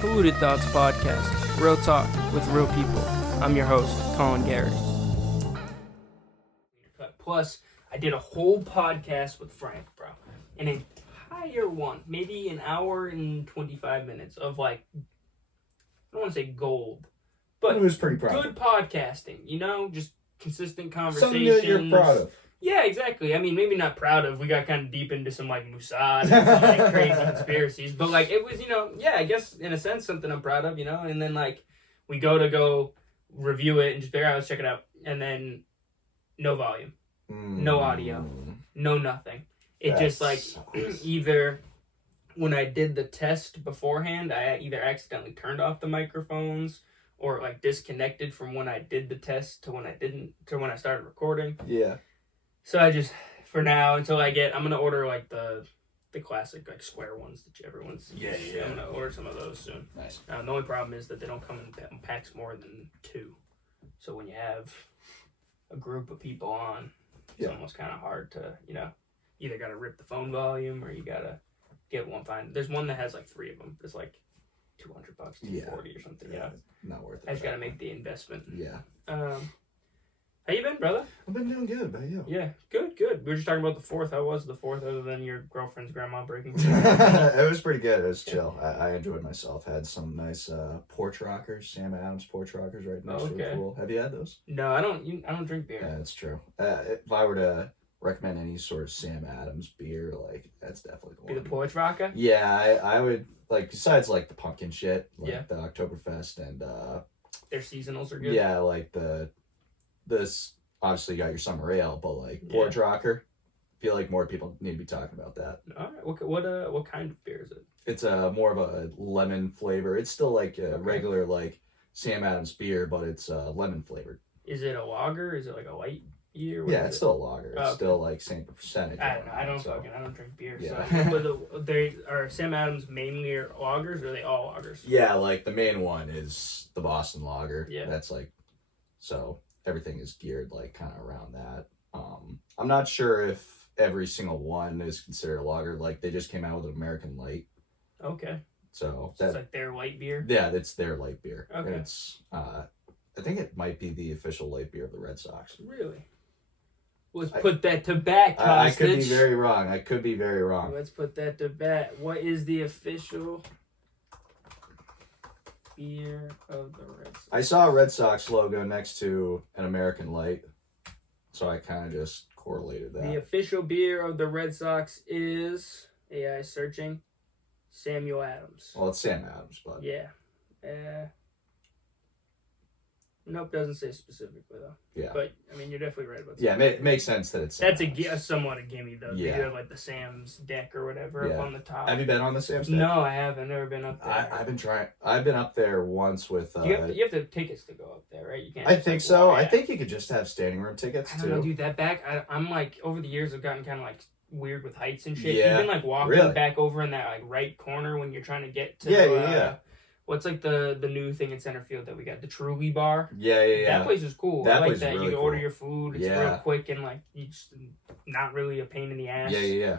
Polluted Thoughts Podcast, real talk with real people. I'm your host, Colin Garrett. Plus, I did a whole podcast with Frank, bro. An entire one, maybe an hour and 25 minutes of like, I don't want to say gold, but it was pretty proud. Good podcasting, you know, just consistent conversations. Something that you're proud of. Yeah, exactly. I mean, maybe not proud of. We got kind of deep into some, like, Mossad and some, like, crazy conspiracies. But, like, it was, you know, yeah, I guess, in a sense, something I'm proud of, you know? And then, like, we go review it and just figure out, let's check it out. And then, no volume. No audio. No nothing. It just, like, either when I did the test beforehand, I either accidentally turned off the microphones or, like, disconnected from when I did the test to when I didn't, to when I started recording. Yeah. So I just, for now, until I'm going to order, like, the classic, like, square ones that everyone's... Yeah. I'm going to order some of those soon. Nice. The only problem is that they don't come in packs more than 2. So when you have a group of people on, it's almost kind of hard to, you know, either got to rip the phone volume or you got to get one fine. There's one that has, like, 3 of them. It's, like, $200, $240 or something, you know? Not worth it. I just got to make the investment. Yeah. How you been, brother? I've been doing good, but you? Yeah, good. We were just talking about the 4th. How was the 4th, other than your girlfriend's grandma breaking? It was pretty good. It was chill. I enjoyed myself. Had some nice porch rockers, Sam Adams porch rockers right next to the pool. Have you had those? No, I don't drink beer. Yeah, that's true. If I were to recommend any sort of Sam Adams beer, like, that's definitely the one. Be the porch rocker? Yeah, I would, like, besides, like, the pumpkin shit, like the Oktoberfest and... their seasonals are good? Yeah, like this obviously you got your summer ale, but like porch rocker, I feel like more people need to be talking about that. All right. What kind of beer is it? It's more of a lemon flavor. It's still like a regular like Sam Adams beer, but it's lemon flavored. Is it a lager? Is it like a light beer? Yeah, it's still a lager. It's still like same percentage. I don't know. I don't drink beer. Yeah. So, but are Sam Adams mainly lagers, or are they all lagers? Yeah, like the main one is the Boston Lager. Yeah. That's like, so everything is geared like kind of around that. I'm not sure if every single one is considered a lager. Like they just came out with an American Light. Okay. So it's like their light beer? Yeah, it's their light beer. Okay. It's I think it might be the official light beer of the Red Sox. Really? Let's put that to bat, Costich. I could be very wrong. Let's put that to bat. What is the official beer of the Red Sox? I saw a Red Sox logo next to an American Light, so I kind of just correlated that. The official beer of the Red Sox is, AI searching, Samuel Adams. Well, it's Sam Adams, but... Yeah. Nope, doesn't say specifically, though. Yeah. But, I mean, you're definitely right about that. Yeah, it makes sense that it's Sam That's somewhat a gimme, though. Yeah. They do have, like, the Sam's deck or whatever up on the top. Have you been on the Sam's deck? No, I haven't. Never been up there. I've been trying. I've been up there once with... you have to have tickets to go up there, right? You can't. I think so. I think you could just have standing room tickets, too. I don't know, dude. That back, I'm, like, over the years, I've gotten kind of, like, weird with heights and shit. Yeah. Even, like, walking back over in that, like, right corner when you're trying to get to... What's like the new thing in center field that we got? The Truly bar? Yeah. That place is cool. I like that. Really you can cool. order your food. It's real quick and like you just not really a pain in the ass. Yeah.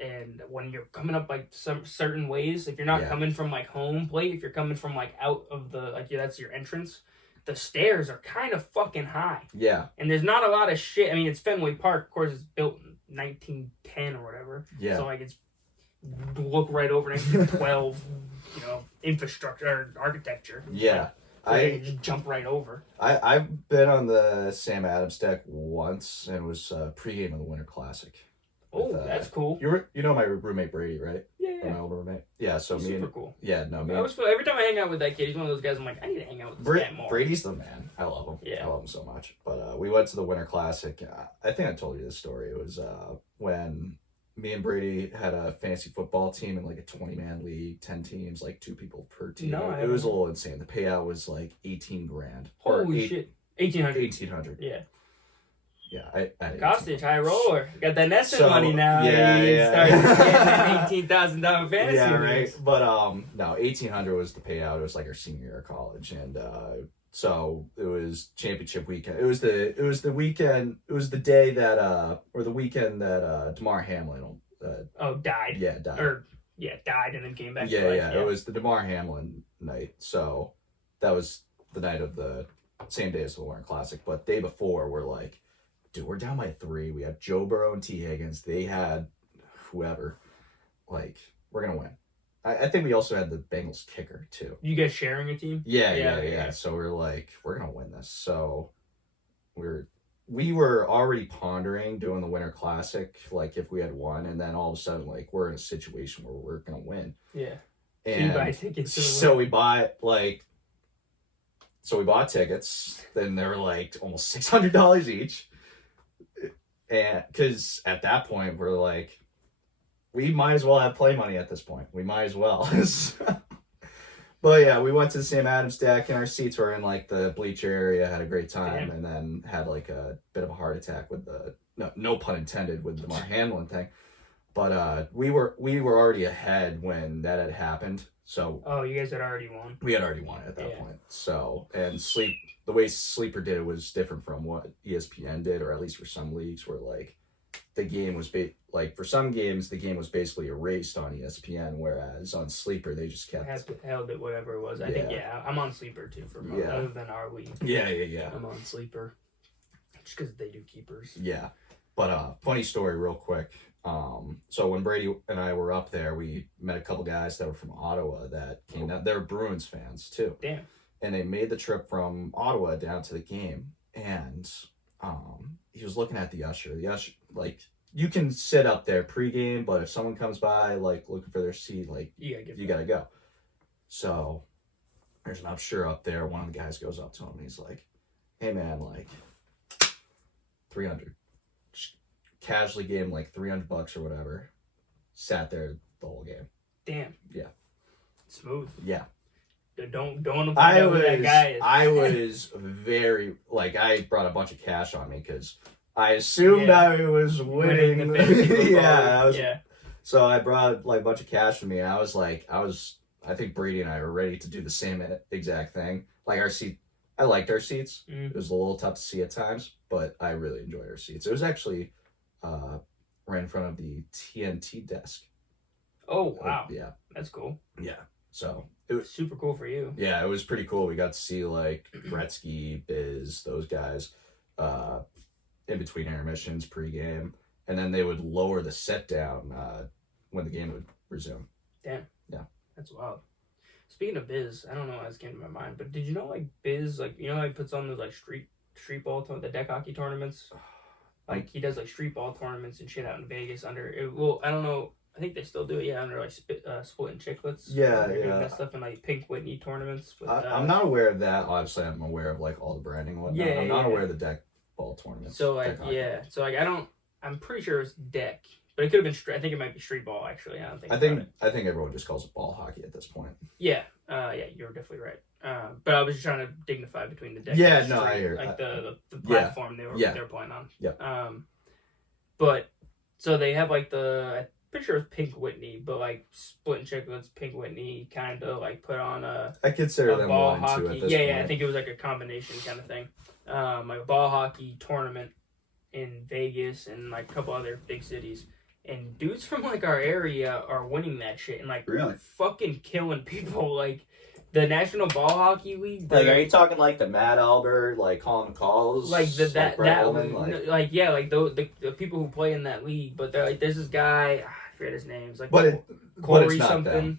And when you're coming up like some certain ways, if you're not coming from like home plate, if you're coming from like out of the that's your entrance, the stairs are kind of fucking high. Yeah. And there's not a lot of shit. I mean, it's Fenway Park. Of course, it's built in 1910 or whatever. Yeah. So like it's look right over 1912. You know, infrastructure or architecture. Yeah. I just jump right over. I've been on the Sam Adams deck once, and it was pregame of the Winter Classic. Oh, that's cool. You know my roommate Brady, right? Yeah. My old roommate. Yeah, so he's super cool. Yeah, no, man. Every time I hang out with that kid, he's one of those guys I'm like, I need to hang out with this guy more. Brady's the man. I love him. Yeah. I love him so much. But we went to the Winter Classic. I think I told you this story. It was when me and Brady had a fantasy football team in like a 20-man league, 10 teams, like 2 people per team. No, it was a little insane. The payout was like $18,000. Holy shit. 1,800. 1,800. Yeah. Yeah, I Costich, high roller. Got that NESN money now. Started getting $18,000 fantasy. Yeah, right. But no, 1,800 was the payout. It was like our senior year of college, and so it was championship weekend. It was the weekend. It was the day that or the weekend that Damar Hamlin died. Yeah, died. Or died and then came back. Yeah. It was the DeMar Hamlin night. So that was the night of the same day as the Winter Classic. But day before, we're like, dude, we're down by 3. We have Joe Burrow and T. Higgins. They had whoever. Like, we're going to win. I think we also had the Bengals kicker, too. You guys sharing a team? Yeah. So we're like, we're going to win this. So we were already pondering doing the Winter Classic, like, if we had won. And then all of a sudden, like, we're in a situation where we're going to win. Yeah. And you buy tickets to the so we bought, like... So we bought tickets. Then they were, like, almost $600 each. And because at that point, we're like... We might as well have play money at this point. We might as well. But yeah, we went to the Sam Adams deck and our seats were in like the bleacher area, had a great time, and then had like a bit of a heart attack with the, no pun intended, with the Mar Hamlin thing. But we were already ahead when that had happened. So you guys had already won. We had already won at that point. So, and the way Sleeper did it was different from what ESPN did, or at least for some leagues, where like the game was for some games the game was basically erased on ESPN, whereas on Sleeper they just held it whatever it was. I think I'm on Sleeper too for most, other than our league. Yeah. I'm on Sleeper just because they do keepers. Yeah, but funny story, real quick. So when Brady and I were up there, we met a couple guys that were from Ottawa that came down. They're Bruins fans too. Damn. And they made the trip from Ottawa down to the game, and he was looking at the usher. The usher, like, you can sit up there pregame, but if someone comes by, like, looking for their seat, like, you gotta go. So there's an usher up there. One of the guys goes up to him, and he's like, hey, man, like, 300. Just casually gave him, like, $300 or whatever. Sat there the whole game. Damn. Yeah. Smooth. Yeah. Don't find out who that guy is. I was very, like, I brought a bunch of cash on me because I assumed I was winning. So I brought, like, a bunch of cash with me, and I was like, I think Brady and I were ready to do the same exact thing. Like, our seat, I liked our seats. It was a little tough to see at times, but I really enjoyed our seats. It was actually right in front of the TNT desk. Oh, wow. Yeah. That's cool. Yeah. So it was super cool for you. Yeah, it was pretty cool. We got to see like Gretzky, Biz, those guys in between intermissions, pregame, and then they would lower the set down when the game would resume. Damn. Yeah. That's wild. Speaking of Biz, I don't know how this came to my mind, but did you know like Biz, like, you know how he puts on those like street ball the deck hockey tournaments? Like he does like street ball tournaments and shit out in Vegas under it. Well, I don't know. I think they still do it, under like Splitting Chicklets. Yeah. Doing that stuff in like Pink Whitney tournaments. With, I'm not aware of that. Obviously, I'm aware of like all the branding and whatnot. I'm not aware of the deck ball tournaments. So like I'm pretty sure it's deck, but it could have been. I think it might be street ball actually. I think everyone just calls it ball hockey at this point. Yeah. You're definitely right. But I was just trying to dignify between the deck. Yeah, and no, street, I hear like the platform they were playing on. Yeah. But so they have like I'm pretty sure it's Pink Whitney, but like Splitting Chicklets, Pink Whitney kind of like put on I consider them ball one hockey. Too at this point. point. I think it was like a combination kind of thing. Like a ball hockey tournament in Vegas and like a couple other big cities. And dudes from like our area are winning that shit and like really fucking killing people. Like the National Ball Hockey League. Like, are you talking like the Matt Albert, like calling calls? Like the people who play in that league. But like, there's this guy, I forget his name. It's like Corey something. Them.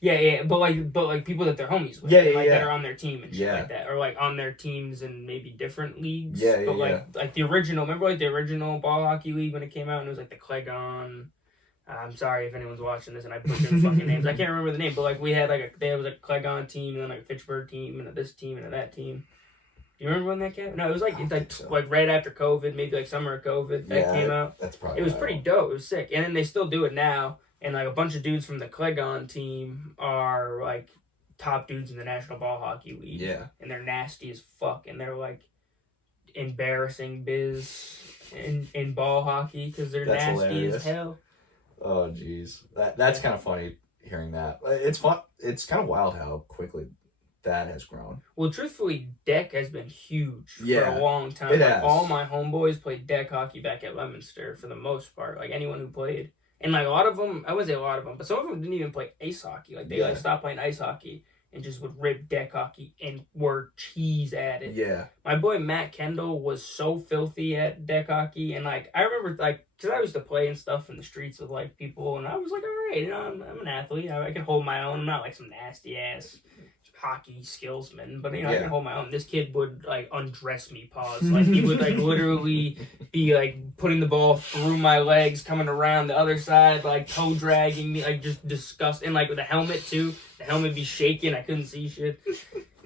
Yeah, but like people that they're homies with. That are on their team and shit like that, or like on their teams in maybe different leagues. Like the original. Remember like the original ball hockey league when it came out, and it was like the Clegon. I'm sorry if anyone's watching this and I butchered the fucking names. I can't remember the name, but like we had there was a Clegon team and then like a Fitchburg team and this team and that team. Do you remember when that came? No, it was like like right after COVID, maybe like summer of COVID that came out. That's probably. It was pretty dope. It was sick, and then they still do it now. And like a bunch of dudes from the Clegon team are like top dudes in the National Ball Hockey League. Yeah, and they're nasty as fuck, and they're like embarrassing Biz in ball hockey because they're nasty hilarious. As hell. Oh, jeez. That's kind of funny hearing that. It's fun. It's kind of wild how quickly that has grown. Well, truthfully, deck has been huge for a long time. It has. All my homeboys played deck hockey back at Leominster for the most part. Like anyone who played. And like a lot of them, I wouldn't say a lot of them, but some of them didn't even play ice hockey. Like they like stopped playing ice hockey and just would rip deck hockey and were cheese at it. Yeah. My boy Matt Kendall was so filthy at deck hockey, and like I remember like because I used to play and stuff in the streets with like people, and I was like, all right, you know, I'm an athlete, I can hold my own. I'm not like some nasty ass hockey skillsman, but you know, I can hold my own. This kid would like undress me, like he would like literally be like putting the ball through my legs, coming around the other side, like toe dragging me, like just disgusting. And like with the helmet too, the helmet be shaking, I couldn't see shit.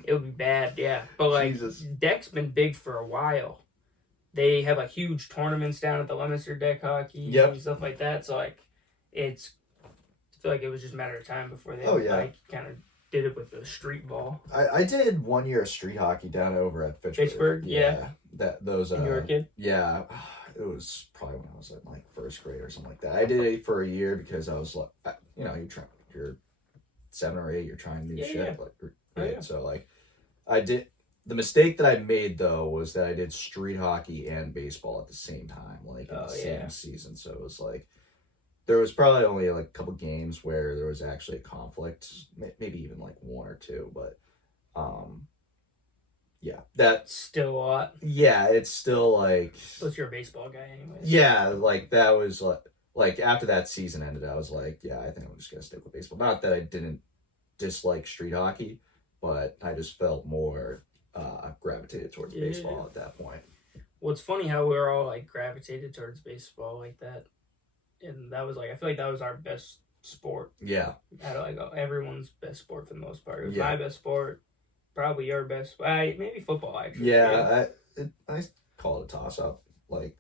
It would be bad, yeah. But like deck's been big for a while. They have like huge tournaments down at the Leominster Deck Hockey and stuff like that. So like I feel like it was just a matter of time before they like kind of did it with the street ball. I did 1 year of street hockey down over at Fitchburg. Yeah. Those. When you were a kid? Yeah, it was probably when I was in like first grade or something like that. I did it for a year because I was like, you know, you're 7 or 8, you're trying new shit, like right. So like, I did. The mistake that I made though was that I did street hockey and baseball at the same time, like in the same season. So it was like. There was probably only like a couple games where there was actually a conflict, maybe even like 1 or 2, but yeah, that's still a lot. Yeah, it's still like. Plus, you're a baseball guy, anyway. Yeah, like that was like after that season ended, I was like, yeah, I think I'm just gonna stick with baseball. Not that I didn't dislike street hockey, but I just felt more gravitated towards baseball at that point. Well, it's funny how we were all like gravitated towards baseball like that. And that was like, I feel like that was our best sport. Yeah. Like everyone's best sport for the most part. It was my best sport. Probably your best. Maybe football, actually. Yeah, I call it a toss-up. Like,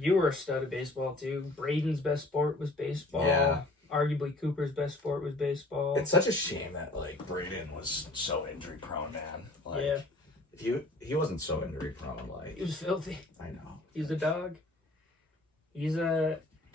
you were a stud of baseball, too. Braden's best sport was baseball. Yeah. Arguably Cooper's best sport was baseball. It's such a shame that, like, Braden was so injury-prone, man. Like, if he wasn't so injury-prone, like... He was filthy. I know. He's a dog.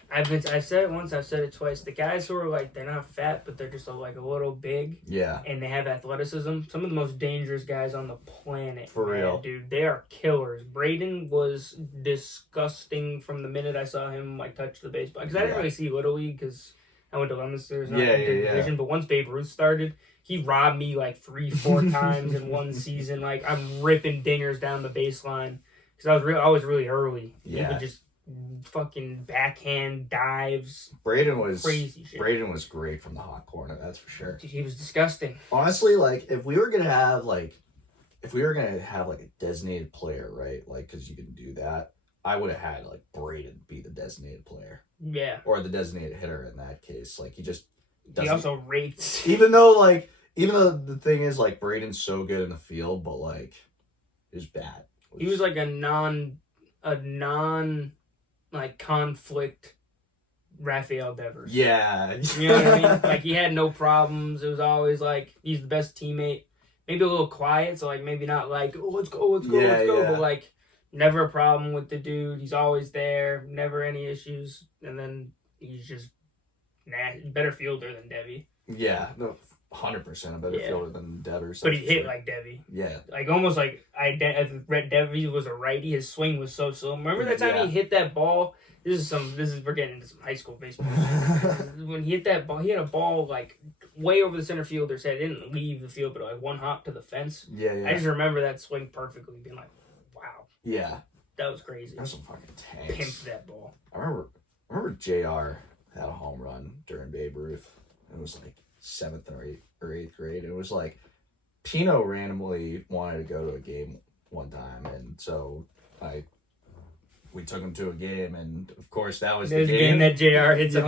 I've said it once, I've said it twice. The guys who are like, they're not fat, but they're just like a little big. Yeah. And they have athleticism. Some of the most dangerous guys on the planet. For real. Dude, they are killers. Braden was disgusting from the minute I saw him like touch the baseball. Because I didn't really see Little League because I went to Leominster. Division. But once Babe Ruth started, he robbed me like 3-4 times in one season. Like I'm ripping dingers down the baseline. Because I was really early. Yeah. He would just fucking backhand dives. Braden was crazy shit. Braden was great from the hot corner, that's for sure. Dude, he was disgusting. Honestly, like if we were gonna have a designated player, right? Like, because you can do that, I would have had like Braden be the designated player. Yeah. Or the designated hitter in that case. Like he also raped. Even though the thing is like Braden's so good in the field, but like is bad. He was like a non like conflict Rafael Devers. Yeah. You know what I mean? Like he had no problems. It was always like he's the best teammate. Maybe a little quiet, so like maybe not like, oh let's go, but like never a problem with the dude. He's always there, never any issues. And then he's just better fielder than Debbie. Yeah, no, 100% a better fielder than Devers. But he hit like Debbie. Yeah. Like almost like Debbie was a righty. His swing was so slow. Remember that time he hit that ball? We're getting into some high school baseball. When he hit that ball, he had a ball like way over the center fielder's head. It didn't leave the field, but like one hop to the fence. Yeah. I just remember that swing perfectly, being like, wow. Yeah. That was crazy. That was some fucking tanks. Pimped that ball. I remember JR had a home run during Babe Ruth. It was like 7th or 8th grade. It was like Pino randomly wanted to go to a game one time, and so we took him to a game, and of course that was the game that JR hits a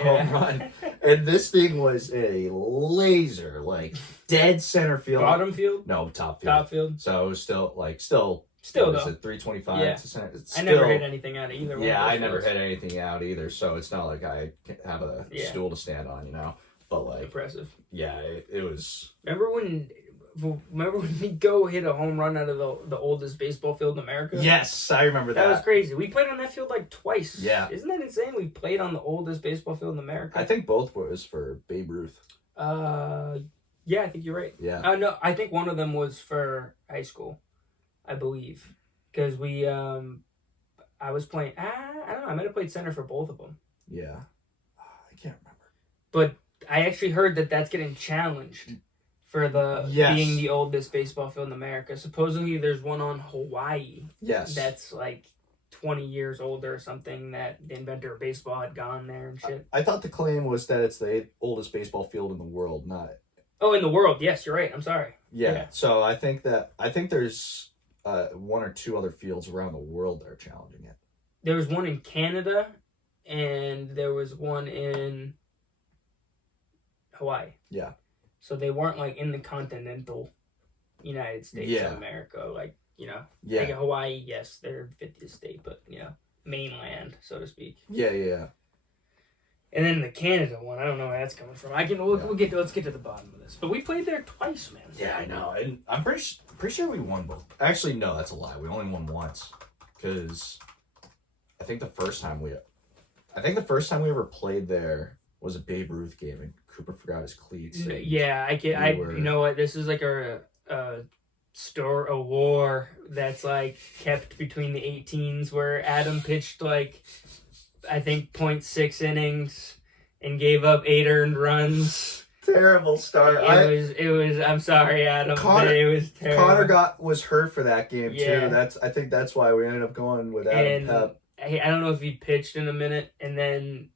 home run. And this thing was a laser, like dead center field. Bottom field? No, top field. Top field. So it was still though. Was it 325 to center? I never hit anything out of either one. Yeah, I never hit anything out either, so it's not like I have a stool to stand on, you know. But like impressive. Yeah, it was. Remember when we go hit a home run out of the oldest baseball field in America? Yes, I remember that. That was crazy. We played on that field like twice. Yeah. Isn't that insane? We played on the oldest baseball field in America. I think both was for Babe Ruth. Yeah, I think you're right. Yeah. No, I think one of them was for high school, I believe, because I was playing. I don't know. I might have played center for both of them. Yeah. can't remember. But I actually heard that that's getting challenged for being the oldest baseball field in America. Supposedly there's one on Hawaii. Yes. That's like 20 years older or something, that the inventor of baseball had gone there and shit. I thought the claim was that it's the oldest baseball field in the world, not... Oh, in the world. Yes, you're right. I'm sorry. Yeah. So I think there's one or two other fields around the world that are challenging it. There was one in Canada, and there was one in Hawaii. Yeah. So they weren't like in the continental United States of America, like, you know. Yeah. Like Hawaii, yes, they're 50th state, but, you know, mainland, so to speak. Yeah. And then the Canada one, I don't know where that's coming from. Let's get to the bottom of this. But we played there twice, man. Yeah, I know. And I'm pretty sure we won both. Actually, no, that's a lie. We only won once. Because I think the first time we ever played there was a Babe Ruth game, and Cooper forgot his cleats. Yeah, you know what? This is like a war that's like kept between the 18s, where Adam pitched like, I think 0.6 innings and gave up 8 earned runs. Terrible start. It was. I'm sorry, Adam. But it was terrible. Connor was hurt for that game too. I think that's why we ended up going with Adam Pep. I don't know if he pitched in a minute, and then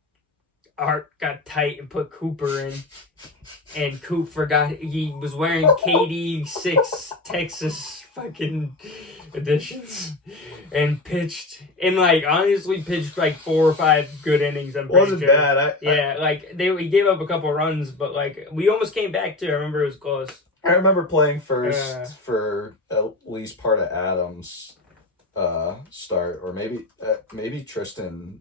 Art got tight and put Cooper in, and Coop forgot he was wearing KD6 Texas fucking editions, and pitched, and like honestly pitched like 4 or 5 good innings. Wasn't bad. He gave up a couple runs, but like we almost came back too. I remember it was close. I remember playing first for at least part of Adam's start, or maybe Tristan.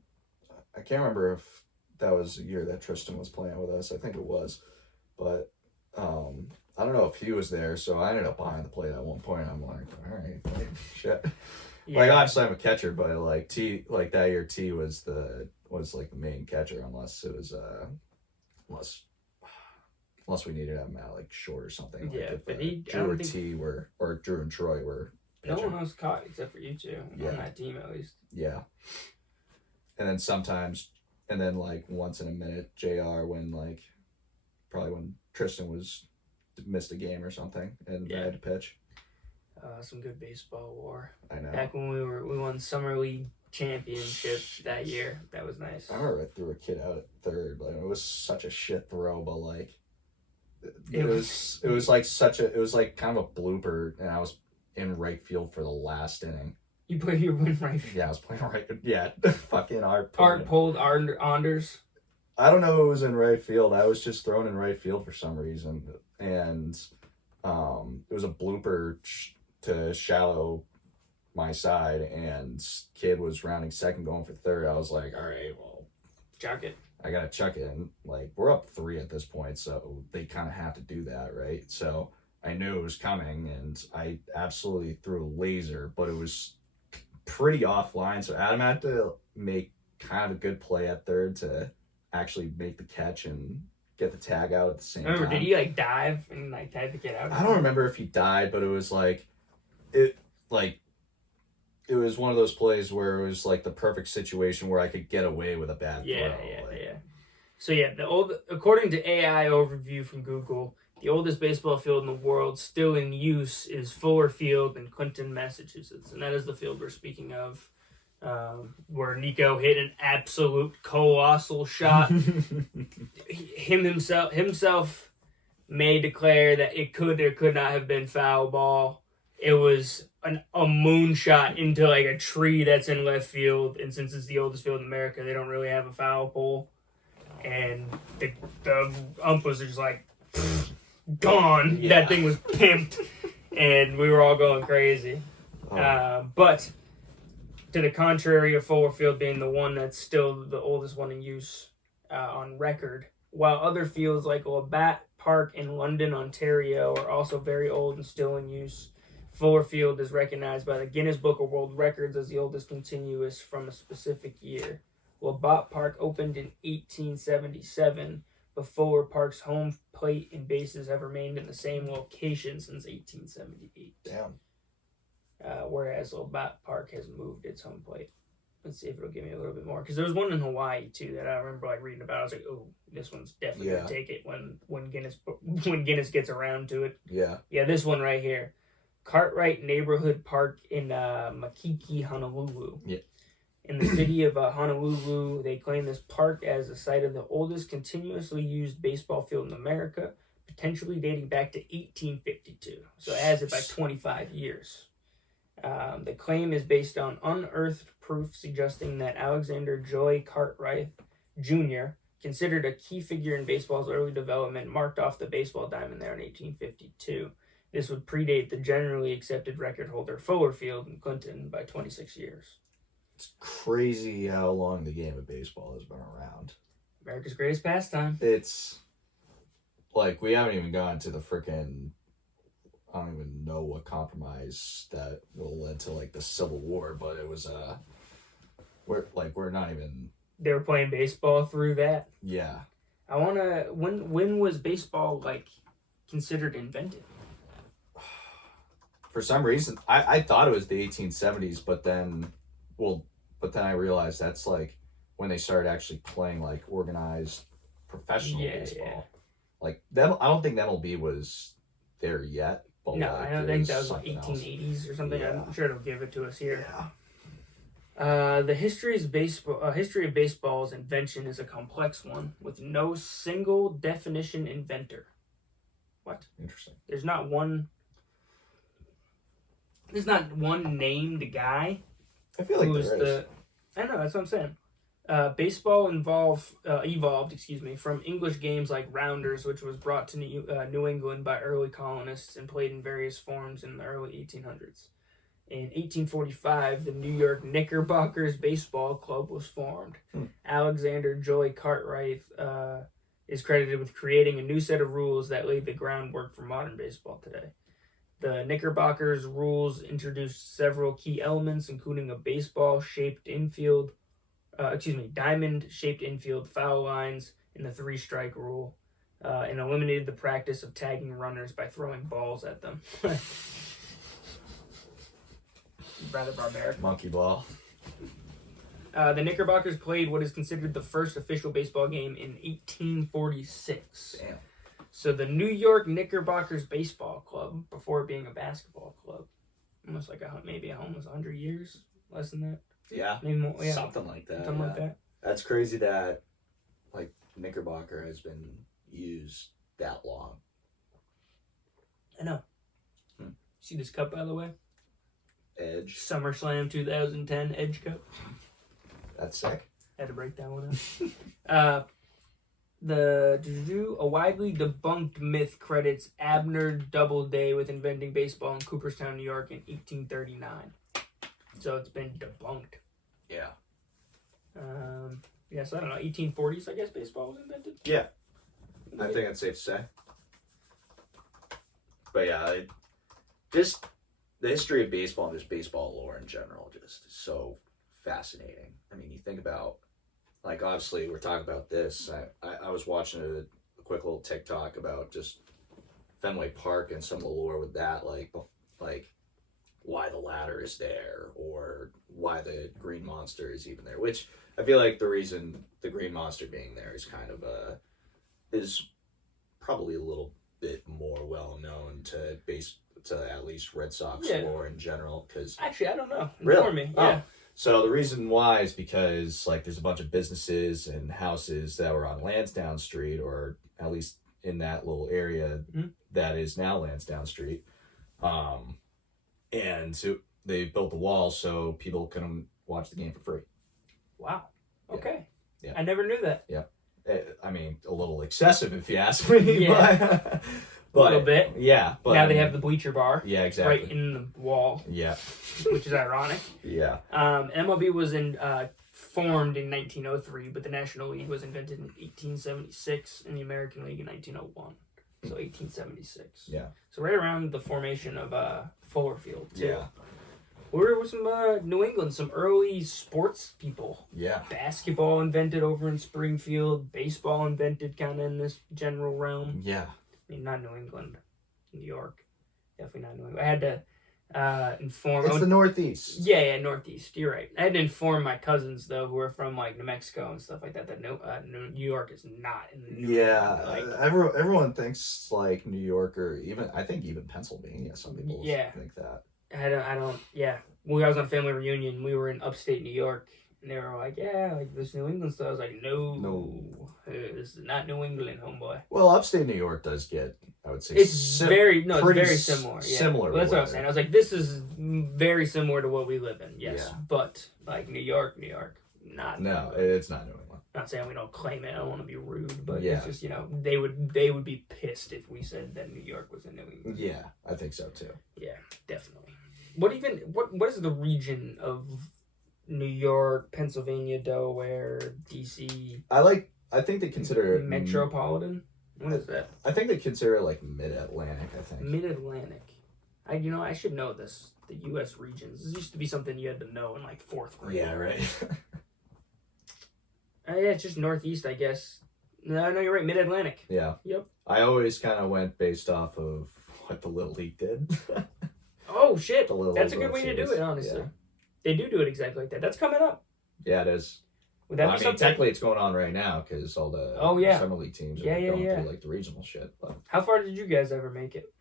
I can't remember if that was the year that Tristan was playing with us. I think it was, but I don't know if he was there. So I ended up behind the plate at one point. I'm like, all right, like, shit. Yeah. Like obviously I'm a catcher, but like that year T was like the main catcher, unless it was unless we needed him at like short or something. Yeah, like but Drew and Troy were. No one else caught except for you two on that team, at least. Yeah. And then sometimes, and then like once in a minute, JR when Tristan missed a game or something, and I had to pitch. Some good baseball war. I know. Back when we won Summer League championship that year. That was nice. I remember I threw a kid out at third. Like, it was such a shit throw, but like it was like kind of a blooper, and I was in right field for the last inning. You were in right field? Yeah, I was playing right. Yeah, fucking Art pulled Anders. I don't know who was in right field. I was just thrown in right field for some reason, and it was a blooper to shallow my side, and kid was rounding second, going for third. I was like, all right, well, chuck it. I gotta chuck it, and like we're up 3 at this point, so they kind of have to do that, right? So I knew it was coming, and I absolutely threw a laser, but it was pretty offline, so Adam had to make kind of a good play at third to actually make the catch and get the tag out at the same time. Did he like dive and like try to get out? I don't remember if he died, but it was like it was one of those plays where it was like the perfect situation where I could get away with a bad throw. Yeah. So according to AI overview from Google, the oldest baseball field in the world still in use is Fuller Field in Clinton, Massachusetts, and that is the field we're speaking of, where Nico hit an absolute colossal shot. himself may declare that it could or could not have been foul ball. It was a moonshot into like a tree that's in left field, and since it's the oldest field in America, they don't really have a foul pole, and the ump was just like gone. Yeah. That thing was pimped, and we were all going crazy. But to the contrary of Fuller Field being the one that's still the oldest one in use on record, while other fields like Labatt Park in London, Ontario are also very old and still in use, Fuller Field is recognized by the Guinness Book of World Records as the oldest continuous from a specific year. Labatt Park opened in 1877, but Fuller Park's home plate and bases have remained in the same location since 1878. Damn. Whereas Labatt Park has moved its home plate. Let's see if it'll give me a little bit more. Because there was one in Hawaii, too, that I remember like reading about. I was like, oh, this one's definitely going to take it when Guinness gets around to it. Yeah. Yeah, this one right here. Cartwright Neighborhood Park in Makiki, Honolulu. Yeah. In the city of Honolulu, they claim this park as the site of the oldest continuously used baseball field in America, potentially dating back to 1852. So it has it by 25 years. The claim is based on unearthed proof suggesting that Alexander Joy Cartwright Jr., considered a key figure in baseball's early development, marked off the baseball diamond there in 1852. This would predate the generally accepted record holder Fuller Field in Clinton by 26 years. It's crazy how long the game of baseball has been around. America's greatest pastime. It's like we haven't even gotten to the freaking, I don't even know what compromise that will lead to like the Civil War, but it was we're not even. They were playing baseball through that. Yeah. I wanna. When was baseball like considered invented? For some reason, I thought it was the 1870s, but then I realized that's like when they started actually playing like organized professional baseball. Yeah. Like that, I don't think MLB was there yet. But no, like, I don't think that was like 1880s or something. Yeah. I'm sure it'll give it to us here. Yeah. The history of baseball's invention is a complex one with no single definition inventor. What? Interesting. There's not one named guy. I feel like there is. I know, that's what I'm saying. Baseball evolved from English games like rounders, which was brought to New England by early colonists and played in various forms in the early 1800s. In 1845, the New York Knickerbockers Baseball Club was formed. Alexander Joy Cartwright is credited with creating a new set of rules that laid the groundwork for modern baseball today. The Knickerbockers rules introduced several key elements, including a diamond-shaped infield, foul lines, and the three-strike rule, and eliminated the practice of tagging runners by throwing balls at them. Rather barbaric. Monkey ball. The Knickerbockers played what is considered the first official baseball game in 1846. Damn. So the New York Knickerbockers Baseball Club, before being a basketball club, almost like almost 100 years, less than that. Yeah. Maybe more. Yeah. Something like that. Something like that. That's crazy that like Knickerbocker has been used that long. I know. See this cup, by the way? Edge. SummerSlam 2010 Edge Cup. That's sick. Had to break that one out. A widely debunked myth credits Abner Doubleday with inventing baseball in Cooperstown, New York in 1839. So it's been debunked. Yeah. So I don't know, 1840s, I guess baseball was invented? Yeah. I think that's safe to say. But yeah, just the history of baseball and just baseball lore in general just is so fascinating. I mean, you think about, like, obviously we're talking about this. I was watching a quick little TikTok about just Fenway Park and some of the lore with that, like why the ladder is there or why the green monster is even there, which I feel like the reason the green monster being there is kind of is probably a little bit more well known to at least Red Sox lore in general. Because actually, I don't know. Inform me. Oh. Yeah. So the reason why is because like there's a bunch of businesses and houses that were on Lansdowne Street, or at least in that little area that is now Lansdowne Street. And so they built the wall so people couldn't watch the game for free. Wow. Okay. Yeah. I never knew that. Yeah. I mean, a little excessive if you ask me. Yeah. But, a little bit. Yeah. But now they have the bleacher bar. Yeah, exactly. Right in the wall. Yeah. Which is ironic. Yeah. MLB was formed in 1903, but the National League was invented in 1876 and the American League in 1901. So 1876. Yeah. So right around the formation of Fuller Field, too. Yeah. Where was some New England, some early sports people. Yeah. Basketball invented over in Springfield. Baseball invented kind of in this general realm. Yeah. I mean, not New England. New York. Definitely not New England. I had to inform. It's the Northeast. Yeah, Northeast. You're right. I had to inform my cousins though, who are from like New Mexico and stuff like that. That New York is not in the New Yeah, like, everyone thinks like New York, or even I think even Pennsylvania. Some people think that. I don't. Yeah, when I was on a family reunion, we were in upstate New York, and they were like, "Yeah, like this New England stuff." I was like, "No, this is not New England, homeboy." Well, upstate New York does get, I would say, it's very similar. Yeah. Similar. Well, that's what I was saying. I was like, "This is very similar to what we live in." Yes, but like New York, not. No, it's not New England. Not saying we don't claim it. I don't want to be rude, but it's just they would be pissed if we said that New York was in New England. Yeah, I think so too. Yeah, definitely. What is the region of New York, Pennsylvania, Delaware, DC? I think they consider it metropolitan. What is that? I think they consider it like mid-Atlantic. I think mid-Atlantic. I should know this. The U.S. regions. This used to be something you had to know in like 4th grade. Yeah, right. Yeah, it's just Northeast, I guess. No, you're right. Mid-Atlantic. Yeah. Yep. I always kind of went based off of what the Little League did. Oh shit! That's a League good way to Series. do it. Honestly, they do it exactly like that. That's coming up. Yeah, it is. Would that be something? Technically, it's going on right now because all the summer league teams are going through like the regional shit. But how far did you guys ever make it?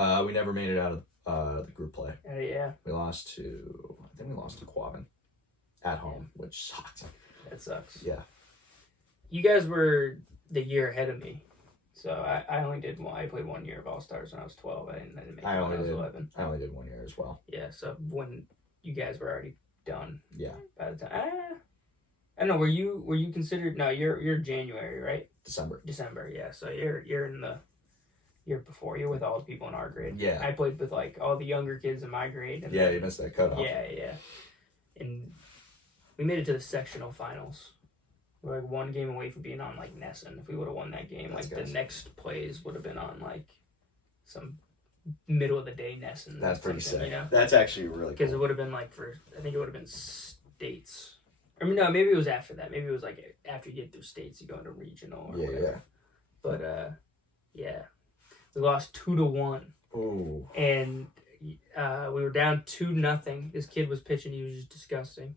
We never made it out of the group play. Yeah. We lost to Quabbin at home, which sucked. That sucks. Yeah. You guys were the year ahead of me. So I only did one. I played 1 year of All-Stars when I was 12. I didn't make it when I was 11. I only did 1 year as well. Yeah, so when you guys were already done. Yeah. By the time I don't know, were you considered? No, you're January, right? December, yeah. So you're in the year before. You're with all the people in our grade. Yeah. I played with like all the younger kids in my grade. And you missed that cutoff. Yeah. And we made it to the sectional finals. We're like 1 game away from being on like NESN. If we would have won that game, like the next plays would have been on like some middle of the day NESN. That's pretty sick. You know? That's actually really cool. Because it would have been like I think it would have been states. I mean, no, maybe it was after that. Maybe it was like after you get through states, you go into regional or whatever. But we lost 2-1. Ooh. And we were down 2-0. This kid was pitching. He was just disgusting.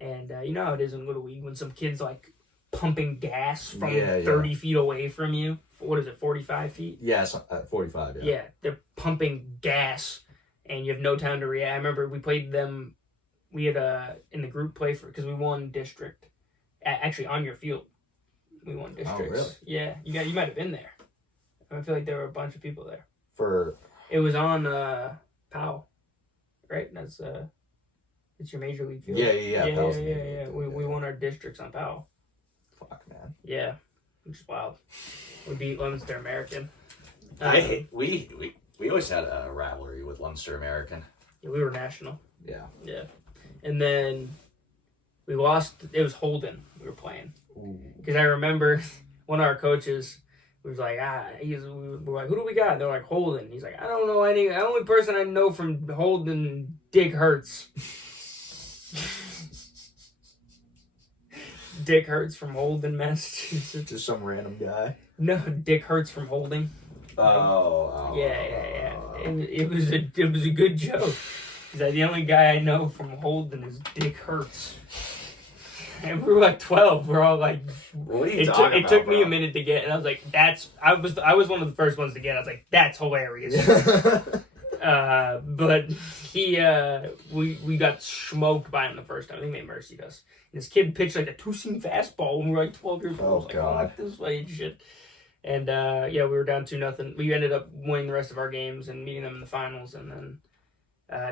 And you know how it is in Little League when some kid's like pumping gas from 30 feet away from you. What is it, 45 feet? Yes, 45, Yeah, they're pumping gas, and you have no time to react. I remember we played them. We had in the group play because we won district. Actually, on your field, we won districts. Oh, really? Yeah, you might have been there. I feel like there were a bunch of people there. It was on Powell, right? That's it's your major league field. Yeah. We won our districts on Powell. Fuck, man. Yeah, which is wild. We beat Lunenburg American. We always had a rivalry with Lunenburg American. Yeah, we were national. Yeah. And then we lost. It was Holden we were playing. Because I remember one of our coaches was like, we were like, who do we got? And they're like, Holden. He's like, I don't know any. The only person I know from Holden, Dick Hertz. Dick Hertz from Holden, Massachusetts. Just some random guy. No, Dick Hertz from Holding. Yeah. It was a good joke. Because the only guy I know from Holden is Dick Hertz. And we were like 12. We're all like, what are you talking about, it took me a minute to get, and I was like, I was one of the first ones to get. I was like, that's hilarious. But we got smoked by him the first time. I think they mercied us. And this kid pitched like a 2-seam fastball when we were like 12 years old. I was like, God. This way and shit. And we were down 2-0. We ended up winning the rest of our games and meeting them in the finals. And then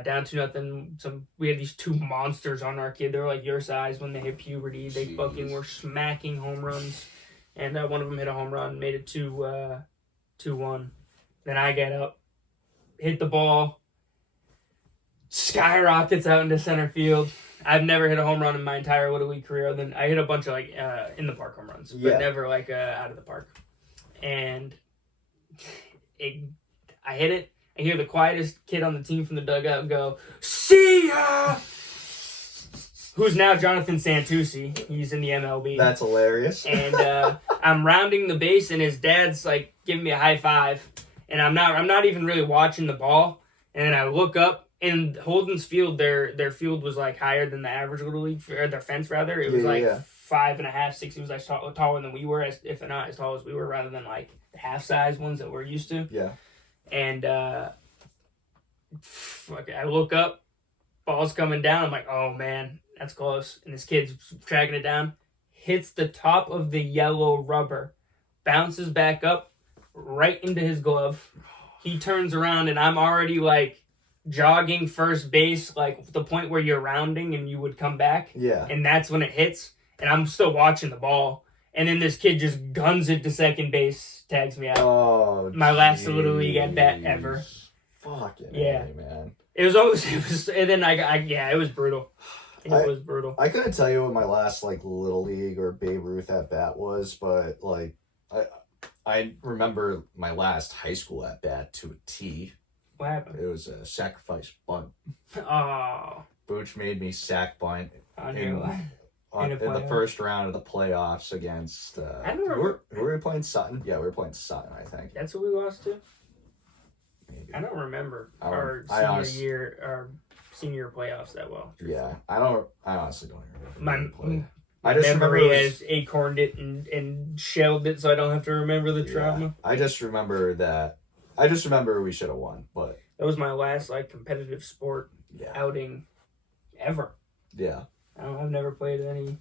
down 2-0. We had these 2 monsters on our kid. They were like your size when they hit puberty. They fucking were smacking home runs. And one of them hit a home run, made it 2-1. Then I get up, hit the ball, skyrockets out into center field. I've never hit a home run in my entire Little League career. Then I hit a bunch of like in the park home runs, but never like out of the park. And I hit it. I hear the quietest kid on the team from the dugout go, "See ya!" Who's now Jonathan Santucci. He's in the MLB. That's hilarious. And I'm rounding the base, and his dad's like giving me a high five. And I'm not even really watching the ball. And then I look up, in Holden's field, their field was like higher than the average Little League, or their fence rather. It was 5.5, 6. It was like taller than we were, if not as tall as we were, rather than like the half size ones that we're used to. Yeah. And I look up, ball's coming down. I'm like, oh man, that's close. And this kid's tracking it down, hits the top of the yellow rubber, bounces back up right into his glove. He turns around, and I'm already like jogging first base, like the point where you're rounding and you would come back. Yeah. And that's when it hits. And I'm still watching the ball. And then this kid just guns it to second base, tags me out. Oh, my last Little League at bat ever. Fucking yeah, man. It was, and then it was brutal. It was brutal. I couldn't tell you what my last like Little League or Babe Ruth at bat was, but like I remember my last high school at bat to a T. What happened? It was a sacrifice bunt. Oh. Booch made me sack bunt in the first round of the playoffs against. Who were we playing? Sutton? Yeah, we were playing Sutton, I think. That's who we lost to? Maybe. I don't remember our senior playoffs that well. Yeah, I honestly don't remember. My memory has acorned it and shelled it, so I don't have to remember the trauma. I just remember we should have won, but that was my last like competitive sport outing ever. Yeah. I've never played any.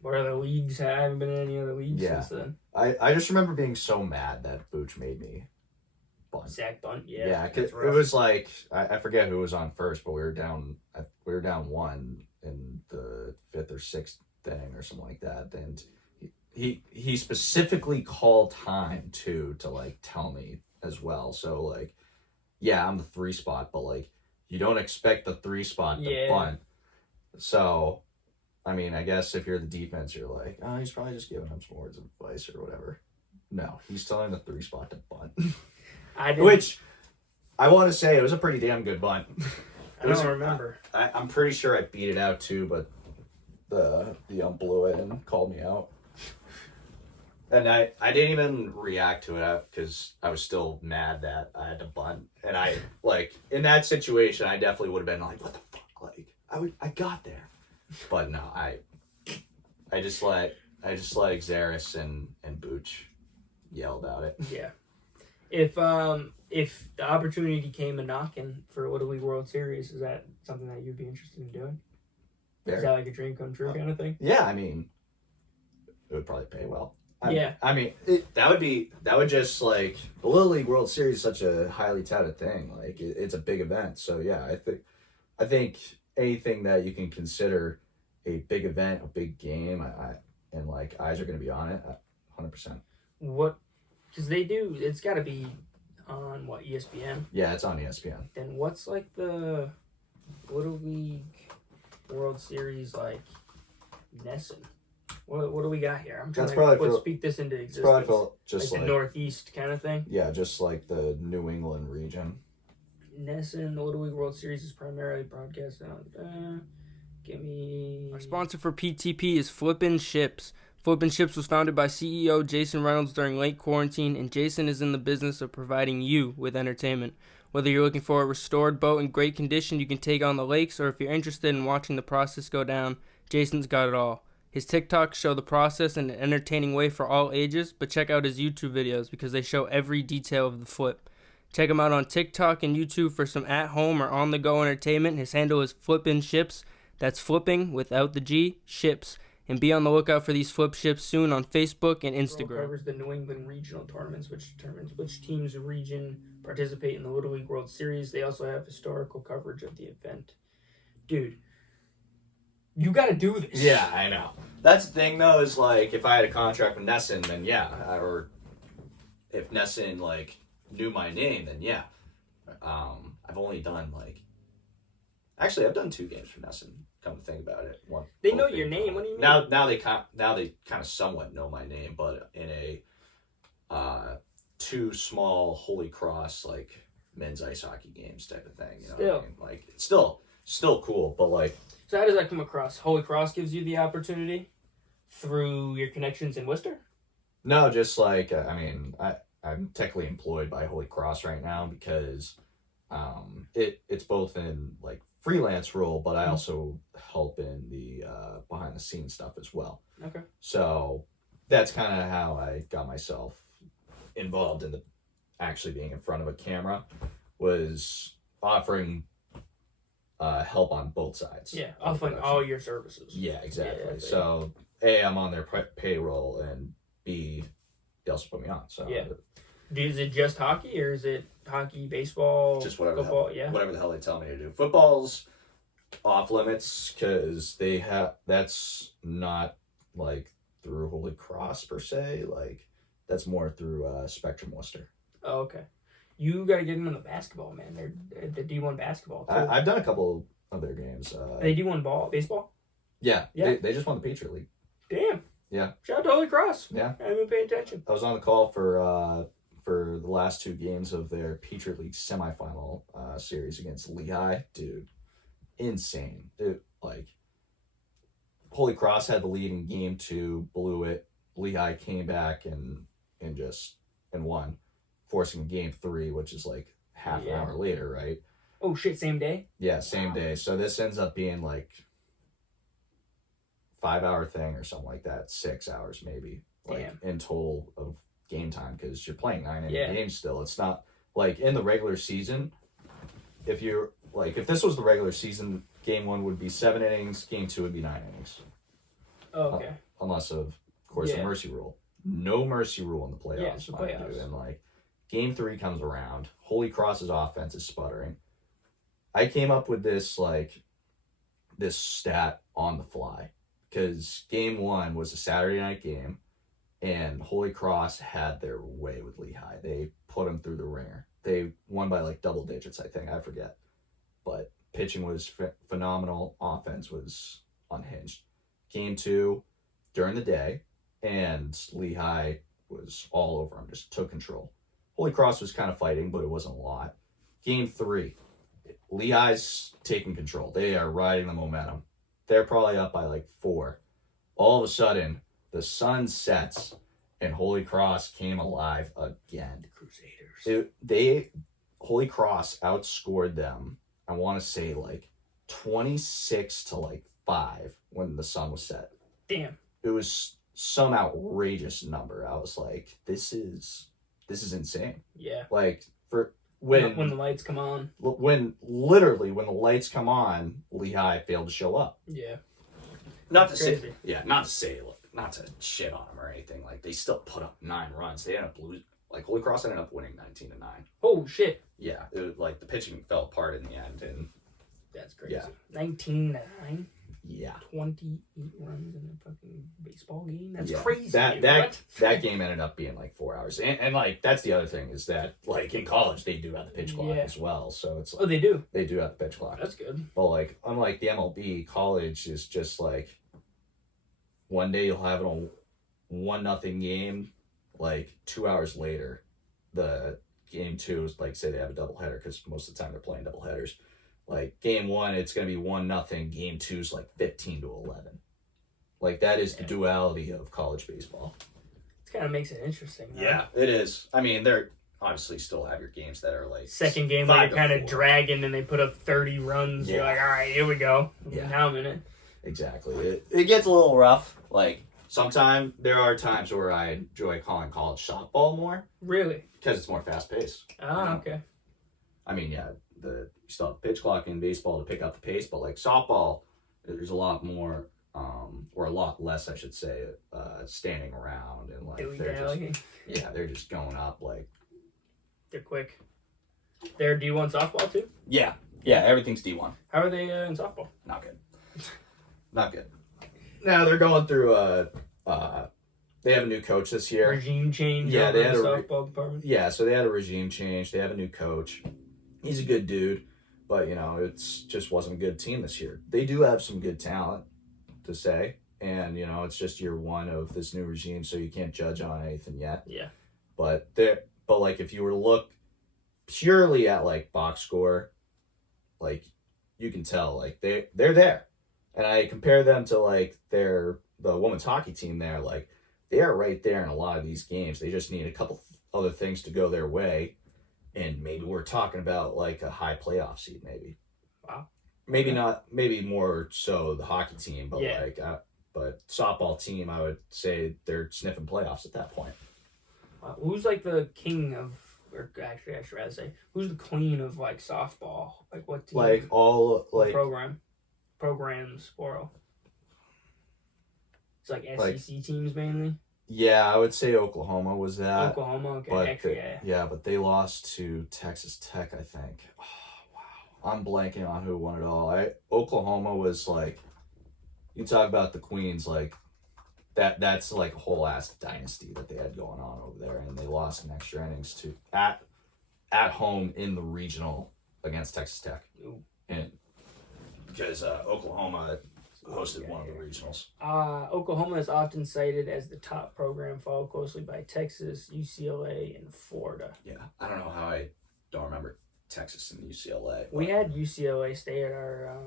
What other leagues? I haven't been in any other leagues since then. I just remember being so mad that Booch made me bunt. Sack bunt, yeah. Yeah, cause it was like I forget who was on first, but we were down 1 in the 5th or 6th inning or something like that, and he specifically called time to like tell me as well. So like, yeah, I'm the 3 spot, but like you don't expect the 3 spot to bunt. So, I mean, I guess if you're the defense, you're like, oh, he's probably just giving him some words of advice or whatever. No, he's telling the 3 spot to bunt. Which, I want to say, it was a pretty damn good bunt. I don't remember. I'm pretty sure I beat it out too, but the ump blew it and called me out. And I didn't even react to it because I was still mad that I had to bunt. And I, like, in that situation, I definitely would have been like, what the fuck? Like, I got there, but no, I just let Xeris and Booch yell about it. Yeah. If the opportunity came a knocking for a Little League World Series, is that something that you'd be interested in doing? Is that like a dream come true kind of thing? Yeah, I mean, it would probably pay well. I mean, that would just like the Little League World Series is such a highly touted thing. Like it's a big event, so yeah, I think anything that you can consider a big event, a big game, and like eyes are going to be on it, 100%. What? Because they do. It's got to be on what, ESPN? Yeah, it's on ESPN. Then what's like the Little League World Series like NESN? What do we got here? I'm trying to speak this into existence. It's probably just like the Northeast kind of thing. Yeah, just like the New England region. NESN, the Little League World Series is primarily broadcast on. Our sponsor for PTP is Flippin' Ships. Flippin' Ships was founded by CEO Jason Reynolds during late quarantine, and Jason is in the business of providing you with entertainment. Whether you're looking for a restored boat in great condition you can take on the lakes, or if you're interested in watching the process go down, Jason's got it all. His TikToks show the process in an entertaining way for all ages, but check out his YouTube videos because they show every detail of the flip. Check him out on TikTok and YouTube for some at-home or on-the-go entertainment. His handle is Flippin' Ships. That's flipping without the G, ships. And be on the lookout for these flip ships soon on Facebook and Instagram. Covers the New England regional tournaments, which determines which teams in region participate in the Little League World Series. They also have historical coverage of the event. Dude, you got to do this. Yeah, I know. That's the thing, though, is like if I had a contract with NESN, then yeah, or if NESN like knew my name, then yeah. I've only done I've done 2 games for NESN. Come to think about it, they know your name. What do you mean? Now they kind of somewhat know my name, but in a 2 small Holy Cross men's ice hockey games type of thing. You know what I mean? It's still cool, but So how does that come across? Holy Cross gives you the opportunity through your connections in Worcester? No, just I'm technically employed by Holy Cross right now because It's both in like freelance role, but I also help in the behind the scenes stuff as well. Okay. So that's kind of how I got myself involved in the actually being in front of a camera, was offering help on both sides. Yeah, offering all your services. Yeah, exactly. Yeah, so A, I'm on their payroll, and B, they also put me on. So yeah. Is it just hockey, or is it hockey, baseball, just whatever football? The hell, whatever the hell they tell me to do. Football's off limits because that's not like through Holy Cross per se. Like that's more through Spectrum Worcester. Oh, okay. You got to get into the basketball, man. They're the D1 basketball too. I've done a couple of their games. They D1 baseball? Yeah. They just won the Patriot League. Damn. Yeah. Shout out to Holy Cross. Yeah. I haven't been paying attention. I was on the call for the last 2 games of their Patriot League semifinal series against Lehigh. Dude, insane. Holy Cross had the lead in game 2, blew it. Lehigh came back and won, forcing game 3, which is like half an hour later, right? Oh shit, same day? Yeah, same day. So this ends up being like 5-hour thing or something like that, 6 hours maybe, like in total of game time, because you're playing 9-inning games still. It's not like in the regular season. If this was the regular season, game 1 would be 7 innings, game 2 would be 9 innings. Oh, okay. Unless of course a mercy rule. No mercy rule in the playoffs. Yeah, it's the playoffs. And like game 3 comes around, Holy Cross's offense is sputtering. I came up with this stat on the fly, because game 1 was a Saturday night game, and Holy Cross had their way with Lehigh. They put them through the ringer. They won by like double digits, I think. I forget. But pitching was phenomenal. Offense was unhinged. Game 2, during the day, and Lehigh was all over them, just took control. Holy Cross was kind of fighting, but it wasn't a lot. Game 3, Lehigh's taking control. They are riding the momentum. They're probably up by like 4. All of a sudden, the sun sets, and Holy Cross came alive again. Crusaders. Holy Cross outscored them, I want to say like 26 to like 5 when the sun was set. Damn. It was some outrageous number. I was like, this is insane. Yeah. Like when the lights come on. When the lights come on, Lehigh failed to show up. Yeah. Not to say not to shit on them or anything. Like they still put up 9 runs. They ended up losing. Like Holy Cross ended up winning 19-9. Oh shit. Yeah. It was like the pitching fell apart in the end, and that's crazy. Yeah. 19-9. Yeah. 28 runs in a fucking baseball game? That's yeah. crazy. That game ended up being like 4 hours. And like that's the other thing, is that like in college they do have the pitch clock as well. So it's like, they do. They do have the pitch clock. That's good. But like unlike the MLB, college is just like one day you'll have it on 1-0 game, like 2 hours later, the game 2 is like, say they have a doubleheader, because most of the time they're playing doubleheaders. Like game 1, it's gonna be 1-0. Game 2 is like 15-11. Like that is the duality of college baseball. It kind of makes it interesting. Huh? Yeah, it is. I mean, they're obviously still have your games that are like second game where you're kind of dragging and they put up 30 runs. Yeah. You're like, all right, here we go. Yeah, now I'm in it. Exactly. It gets a little rough. Like sometimes there are times where I enjoy calling college softball more. Really? Because it's more fast paced. Ah, okay. I mean, yeah, you still have pitch clock in baseball to pick up the pace, but like softball, there's a lot more, or a lot less, I should say, standing around, and like they're just going up like. They're quick. They're D1 softball too? Yeah, everything's D1. How are they in softball? Not good. Not good. Now they're going through they have a new coach this year. Regime change. Yeah, they had a softball department. Yeah, so they had a regime change. They have a new coach. He's a good dude, but it's just wasn't a good team this year. They do have some good talent, to say, and it's just year 1 of this new regime, so you can't judge on anything yet. Yeah. But like if you were to look purely at like box score, like you can tell like they're there. And I compare them to like the women's hockey team there. Like they are right there in a lot of these games. They just need a couple other things to go their way. And maybe we're talking about like a high playoff seed, maybe. Wow. Maybe not. Maybe more so the hockey team, but Yeah. but softball team, I would say they're sniffing playoffs at that point. Wow. Who's like the king of, or actually I should rather say, who's the queen of like softball? Like what team? Like all like programs plural. It's like SEC teams mainly. Yeah, I would say Oklahoma was that. Oklahoma, okay, but actually, but they lost to Texas Tech, I think. Oh, wow, I'm blanking on who won it all. Oklahoma was like, you talk about the Queens, like that's like a whole ass dynasty that they had going on over there, and they lost in extra innings to at home in the regional against Texas Tech. Ooh. And because Oklahoma hosted one of the regionals. Oklahoma is often cited as the top program, followed closely by Texas, UCLA, and Florida. Yeah, I don't know how I don't remember Texas and UCLA. We had UCLA stay at our,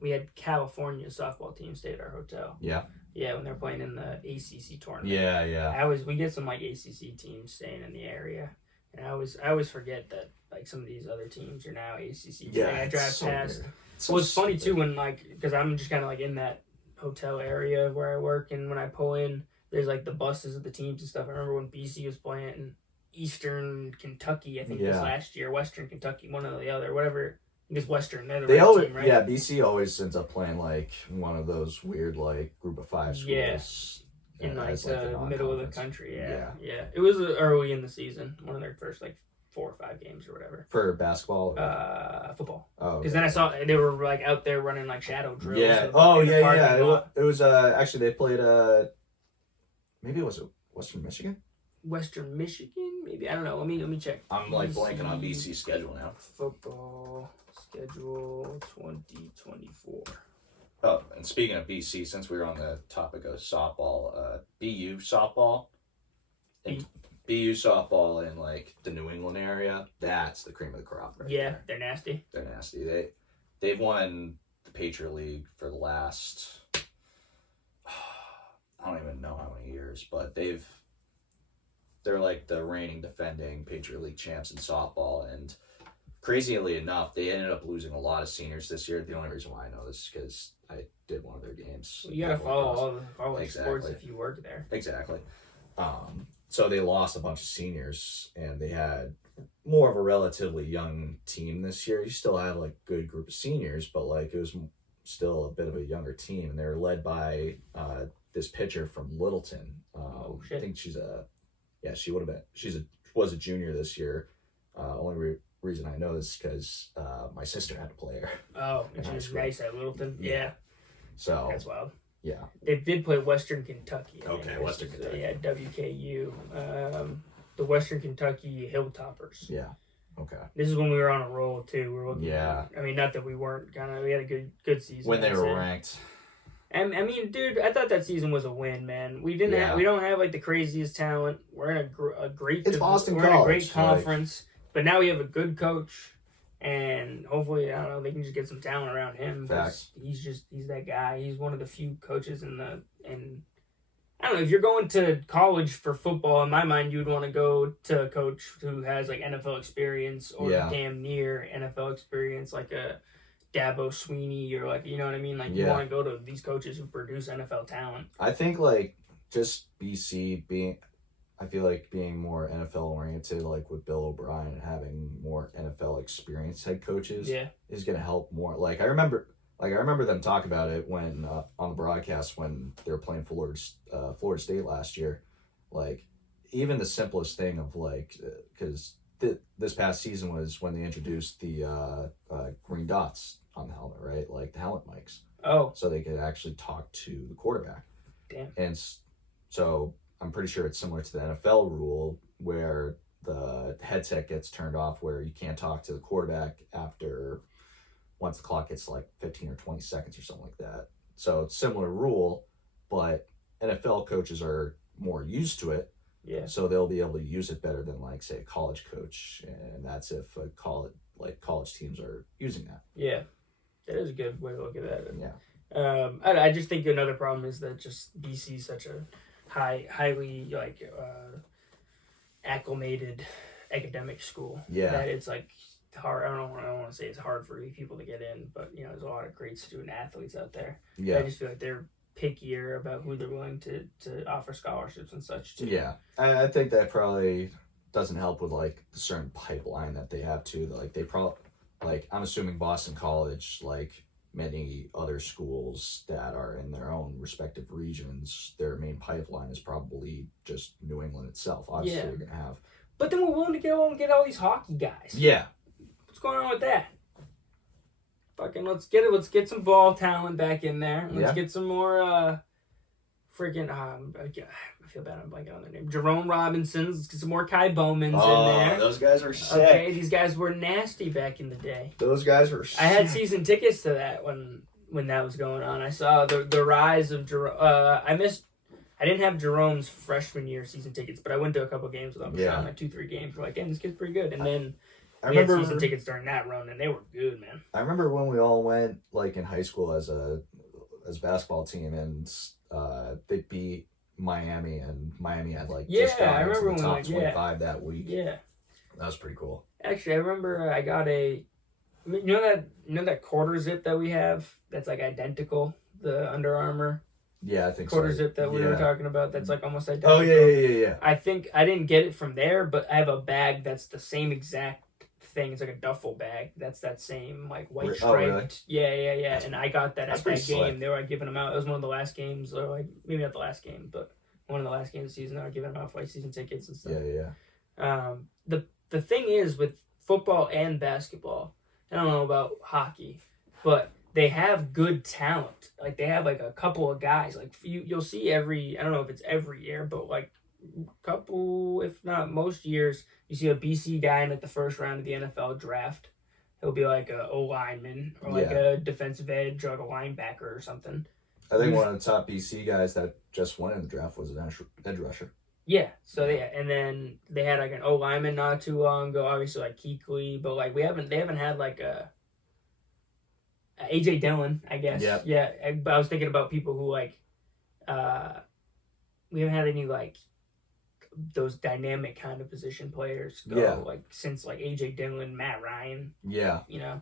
we had California softball team stay at our hotel. Yeah. Yeah, when they're playing in the ACC tournament. Yeah. We get some like ACC teams staying in the area, and I always forget that like some of these other teams are now ACC. Yeah, I drive past. Weird. Well, it's funny too when like, because I'm just kind of like in that hotel area where I work, and when I pull in, there's like the buses of the teams and stuff. I remember when BC was playing in Eastern Kentucky, I think this last year, Western Kentucky, one or the other, whatever. I think it's Western. They're the team, right? Yeah, BC always ends up playing like one of those weird like group of 5 schools. Yeah. In like the middle of the country. Yeah. It was early in the season, one of their first like 4 or 5 games or whatever. For basketball? Football. Oh. Because then I saw they were like out there running like shadow drills. Yeah. It was actually they played maybe it was Western Michigan? Western Michigan? Maybe. I don't know. Let me check. I'm like blanking on BC's schedule now. Football schedule 2024. Oh, and speaking of BC, since we were on the topic of softball, BU softball. BU softball in like the New England area, that's the cream of the crop right there. They're nasty. They're nasty. They've won the Patriot League for the last I don't even know how many years, but they're like the reigning defending Patriot League champs in softball, and crazily enough, they ended up losing a lot of seniors this year. The only reason why I know this is because I did one of their games. Well, you gotta follow all the sports if you work there. Exactly. So they lost a bunch of seniors, and they had more of a relatively young team this year. You still had like a good group of seniors, but like it was still a bit of a younger team, and they were led by this pitcher from Littleton. I think she was a junior this year. Only reason I know this is because my sister had to play her. Oh, and she was nice at Littleton. Yeah. So that's wild. Yeah. They did play Western Kentucky. Okay, Western Kentucky. WKU. The Western Kentucky Hilltoppers. Yeah. Okay. This is when we were on a roll too. We're looking. Yeah. I mean, not that we weren't we had a good season when they were ranked. And I mean, dude, I thought that season was a win, man. We don't have like the craziest talent. We're in a great. It's Boston We're College, in a great conference, but now we have a good coach, and hopefully, I don't know, they can just get some talent around him. Facts. He's that guy. He's one of the few coaches in I don't know, if you're going to college for football, in my mind, you'd want to go to a coach who has like NFL experience or damn near NFL experience, like a Dabo Sweeney, or like, you know what I mean? Like you want to go to these coaches who produce NFL talent. I think like just BC I feel like being more NFL oriented, like with Bill O'Brien and having more NFL experience head coaches is going to help more. Like I remember them talk about it when on the broadcast when they were playing Florida State last year. Like even the simplest thing of like, because this past season was when they introduced the green dots on the helmet, right? Like the helmet mics. Oh. So they could actually talk to the quarterback. Damn. And so I'm pretty sure it's similar to the NFL rule where the headset gets turned off, where you can't talk to the quarterback once the clock gets like 15 or 20 seconds or something like that. So it's similar rule, but NFL coaches are more used to it. Yeah. So they'll be able to use it better than like say a college coach, and that's if college teams are using that. Yeah. That is a good way to look at that. Yeah. I just think another problem is that just BC is such a highly like acclimated academic school. Yeah. That it's like hard. I don't want to say it's hard for people to get in, but you know, there's a lot of great student athletes out there. Yeah. I just feel like they're pickier about who they're willing to offer scholarships and such to. Yeah. I think that probably doesn't help with like the certain pipeline that they have too. Like they probably, like I'm assuming Boston College, like many other schools that are in their own respective regions, their main pipeline is probably just New England itself. Obviously, you're gonna have. But then we're willing to get all these hockey guys. Yeah. What's going on with that? Fucking let's get some ball talent back in there. Let's get some more freaking I feel bad I'm blanking on their name. Jerome Robinsons. Let's get some more Kai Bowmans in there. Those guys are sick. Okay, these guys were nasty back in the day. Those guys were sick. I had season tickets to that when that was going on. I saw the rise of Jerome. I didn't have Jerome's freshman year season tickets, but I went to a couple games with him. Yeah. Like 2-3 games. We're like, damn, this kid's pretty good. And then I had season tickets during that run, and they were good, man. I remember when we all went like in high school as a basketball team, and they beat Miami, and Miami had like just gone into the top 25 that week. Yeah, that was pretty cool. Actually, I remember I got you know that quarter zip that we have that's like identical, the Under Armour. Yeah, I think quarter zip that we were talking about. That's like almost identical. Oh yeah. I think I didn't get it from there, but I have a bag that's the same exact thing. It's like a duffel bag. That's that same like white striped. Oh, really? Yeah. And I got that at that game. Slick. They were like giving them out. It was one of the last games, or like maybe not the last game, but one of the last games of the season. They were giving them out like season tickets and stuff. Yeah. The thing is with football and basketball, I don't know about hockey, but they have good talent. Like they have like a couple of guys. Like you'll see I don't know if it's every year, but like couple, if not most years, you see a BC guy in like the first round of the NFL draft. He'll be like a O-lineman or like a defensive edge or like a linebacker or something. I think one of the top BC guys that just won in the draft was an edge rusher. Yeah, so and then they had like an O-lineman not too long ago, obviously like Kuechly, but like they haven't had like a AJ Dillon, I guess. Yep. Yeah. But I was thinking about people who like we haven't had any like those dynamic kind of position players go like since like AJ Dillon, Matt Ryan. Yeah. You know.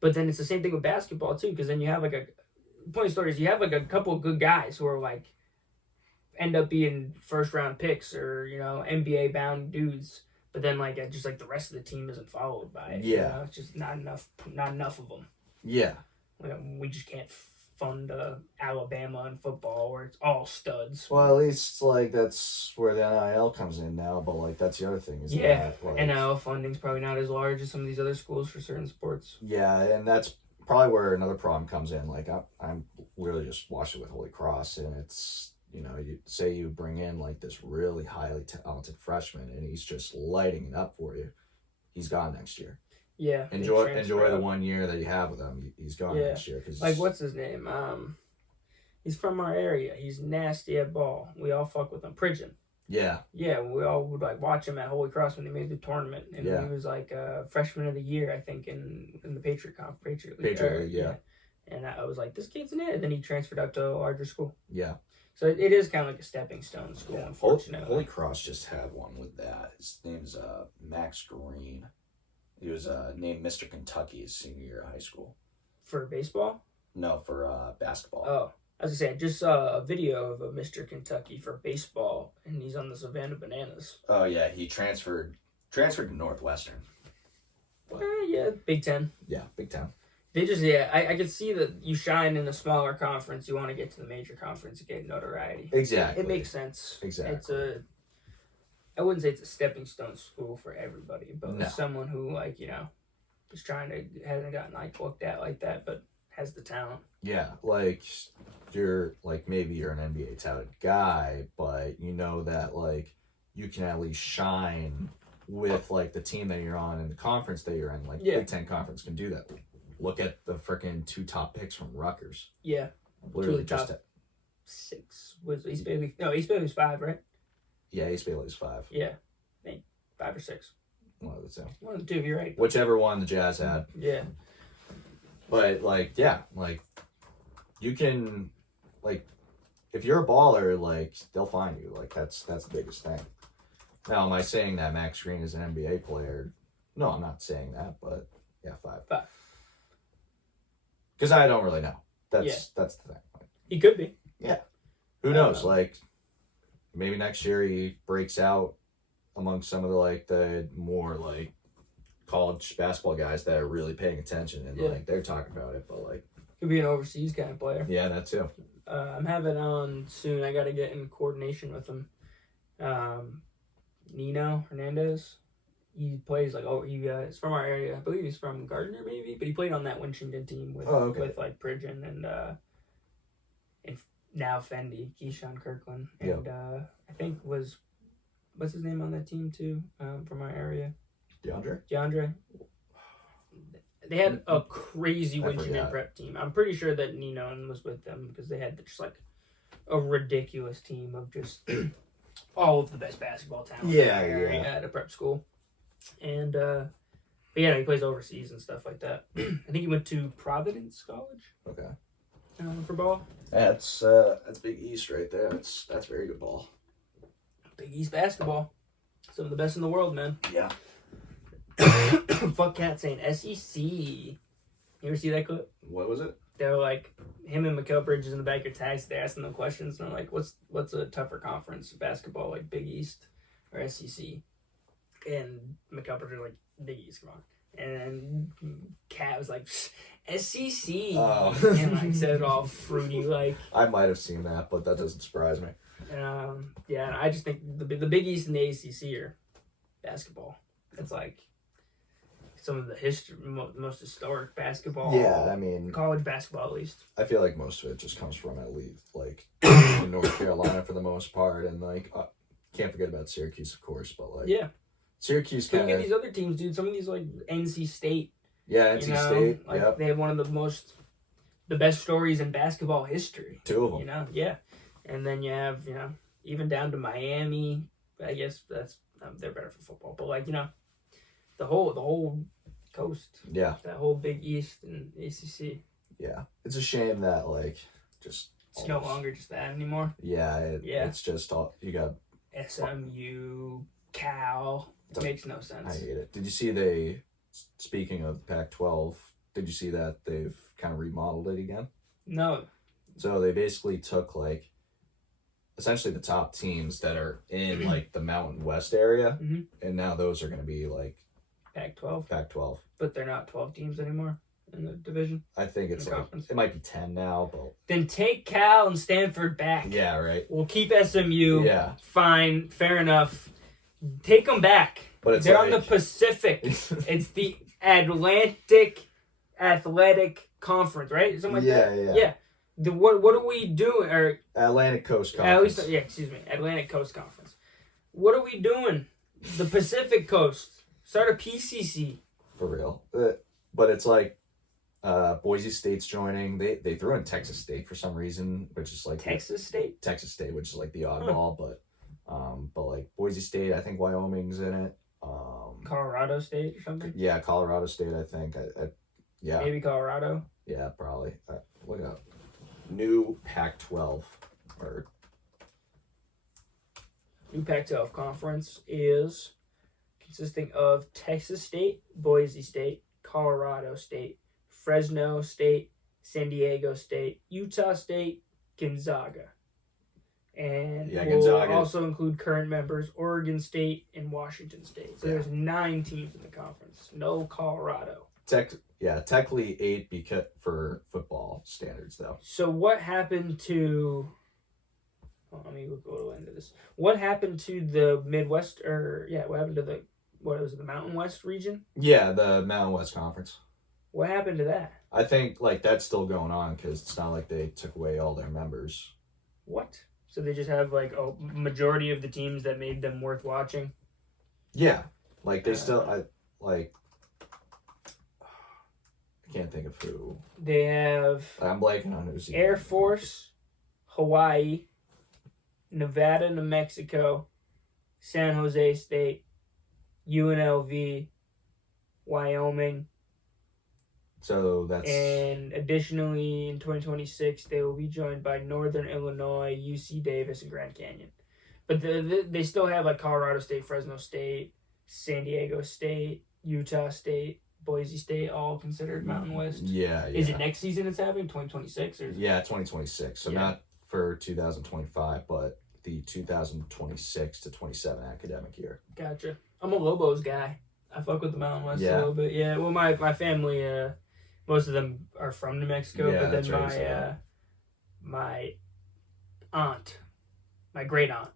But then it's the same thing with basketball too, because then you have like point of story is you have like a couple of good guys who are like end up being first round picks or, you know, NBA bound dudes. But then like just like the rest of the team isn't followed by it. Yeah. You know? It's just not enough of them. Yeah. We just can't fund Alabama in football where it's all studs. Well, at least like that's where the NIL comes in now. But like that's the other thing is that like, NIL funding's probably not as large as some of these other schools for certain sports. Yeah, and that's probably where another problem comes in. Like I'm really just watching with Holy Cross, and it's, you know, you say you bring in like this really highly talented freshman, and he's just lighting it up for you. He's gone next year. Yeah. Enjoy the 1 year that you have with him. He's gone next year. Like, what's his name? He's from our area. He's nasty at ball. We all fuck with him. Pridgeon. Yeah. Yeah, we all would like watch him at Holy Cross when they made the tournament, and he was like freshman of the year, I think, in the Patriot League. Patriot League, yeah. And I was like, this kid's in it. And then he transferred out to a larger school. Yeah. So it is kind of like a stepping stone school, unfortunately. Holy Cross just had one with that. His name's Max Green. He was named Mr. Kentucky his senior year of high school. For baseball? No, for basketball. Oh, I was gonna say, I just saw a video of a Mr. Kentucky for baseball, and he's on the Savannah Bananas. Oh yeah, he transferred to Northwestern. Yeah, Big Ten. Yeah, Big Ten. They just I could see that you shine in a smaller conference. You want to get to the major conference to get notoriety. Exactly. It makes sense. Exactly. I wouldn't say it's a stepping stone school for everybody, but someone who, like, you know, is hasn't gotten like looked at like that, but has the talent. Yeah, like maybe you're an NBA touted guy, but you know that like you can at least shine with like the team that you're on and the conference that you're in. Like Big Ten conference can do that. Look at the freaking 2 top picks from Rutgers. Yeah, literally just 6 was East Bailey. No, East Bailey was 5, right? Yeah, East Bailey's 5. Yeah, I think 5 or 6. One of the two. One of the 2, you're right. Whichever one the Jazz had. Yeah. But like, yeah, like you can, like, if you're a baller, like they'll find you. Like that's the biggest thing. Now, am I saying that Max Green is an NBA player? No, I'm not saying that, but yeah, 5. Because I don't really know. That's the thing. He could be. Yeah. Who knows? Like, maybe next year he breaks out among some of the more college basketball guys that are really paying attention and they're talking about it, but could be an overseas kind of player. Yeah, that too. I'm having on soon. I got to get in coordination with him. Nino Hernandez. He plays he's from our area. I believe he's from Gardner maybe, but he played on that Washington team with Pridgeon and now Fendi, Keyshawn Kirkland, and I think what's his name on that team too, from our area. DeAndre. They had a crazy Winchendon prep team. I'm pretty sure that Nino was with them because they had just a ridiculous team of just all of the best basketball talent at a prep school. And he plays overseas and stuff like that. I think he went to Providence College. Okay. For ball. That's Big East right there. That's very good ball. Big East basketball. Some of the best in the world, man. Yeah. Fuck Cat saying SEC. You ever see that clip? What was it? They're him and Mikal Bridges in the back of your taxi. They're asking them questions. And they're what's a tougher conference? Basketball, Big East or SEC? And Mikal Bridges was Big East, come on. And Cat was SEC. Oh. And said it all fruity I might have seen that, but that doesn't surprise me. Yeah, I just think the Big East and the ACC are basketball. It's some of the most historic basketball. Yeah, I mean, college basketball at least. I feel like most of it just comes from at least in North Carolina for the most part, and can't forget about Syracuse, of course, but Syracuse kind of. Look at these other teams, dude. Some of these NC State. Yeah, NC State. Yep. They have one of the best stories in basketball history. 2 of them. Yeah, and then you have even down to Miami. I guess that's they're better for football, but the whole coast. Yeah. That whole Big East and ACC. Yeah, it's a shame that just. It's no longer just that anymore. Yeah. It's just all you got. SMU, Cal. It makes no sense. I hate it. Did you see speaking of Pac-12, did you see that they've kind of remodeled it again? No. So they basically took essentially the top teams that are in the Mountain West area, and now those are going to be Pac-12. Pac-12. But they're not 12 teams anymore in the division. I think it's it might be 10 now, but then take Cal and Stanford back. Yeah, right. We'll keep SMU. Yeah. Fine, fair enough. Take them back. But they're on the Pacific. It's the Atlantic Athletic Conference, right? Something like that. Yeah. What are we doing? Or Atlantic Coast Conference. Atlantic Coast Conference. What are we doing? The Pacific Coast. Start a PCC. For real. But it's Boise State's joining. They threw in Texas State for some reason, which is Texas State? Texas State, which is the oddball, but Boise State, I think Wyoming's in it. Colorado State or something? Yeah, Colorado State, I think. Yeah. Maybe Colorado? Yeah, probably. Look it up. New Pac-12. New Pac-12 conference is consisting of Texas State, Boise State, Colorado State, Fresno State, San Diego State, Utah State, Gonzaga. And Gonzaga will also include current members Oregon State and Washington State. So there's 9 teams in the conference. No Colorado. Technically 8 because for football standards, though. So what happened to... let me go into this. What happened to the Midwest, what happened to the Mountain West region? Yeah, the Mountain West Conference. What happened to that? I think, that's still going on because it's not like they took away all their members. What? So they just have, a majority of the teams that made them worth watching? Yeah. They still... I can't think of who. They have... I'm blanking on who's... Air Force, Hawaii, Nevada, New Mexico, San Jose State, UNLV, Wyoming. So that's... And additionally, in 2026, they will be joined by Northern Illinois, UC Davis, and Grand Canyon. But they still have like Colorado State, Fresno State, San Diego State, Utah State, Boise State, all considered Mountain West. Yeah. Is it next season it's happening, 2026? Or Yeah, 2026. So not for 2025, but the 2026 to 27 academic year. Gotcha. I'm a Lobos guy. I fuck with the Mountain West a little bit. Yeah. Well, my family, most of them are from New Mexico, but then my aunt, my great aunt,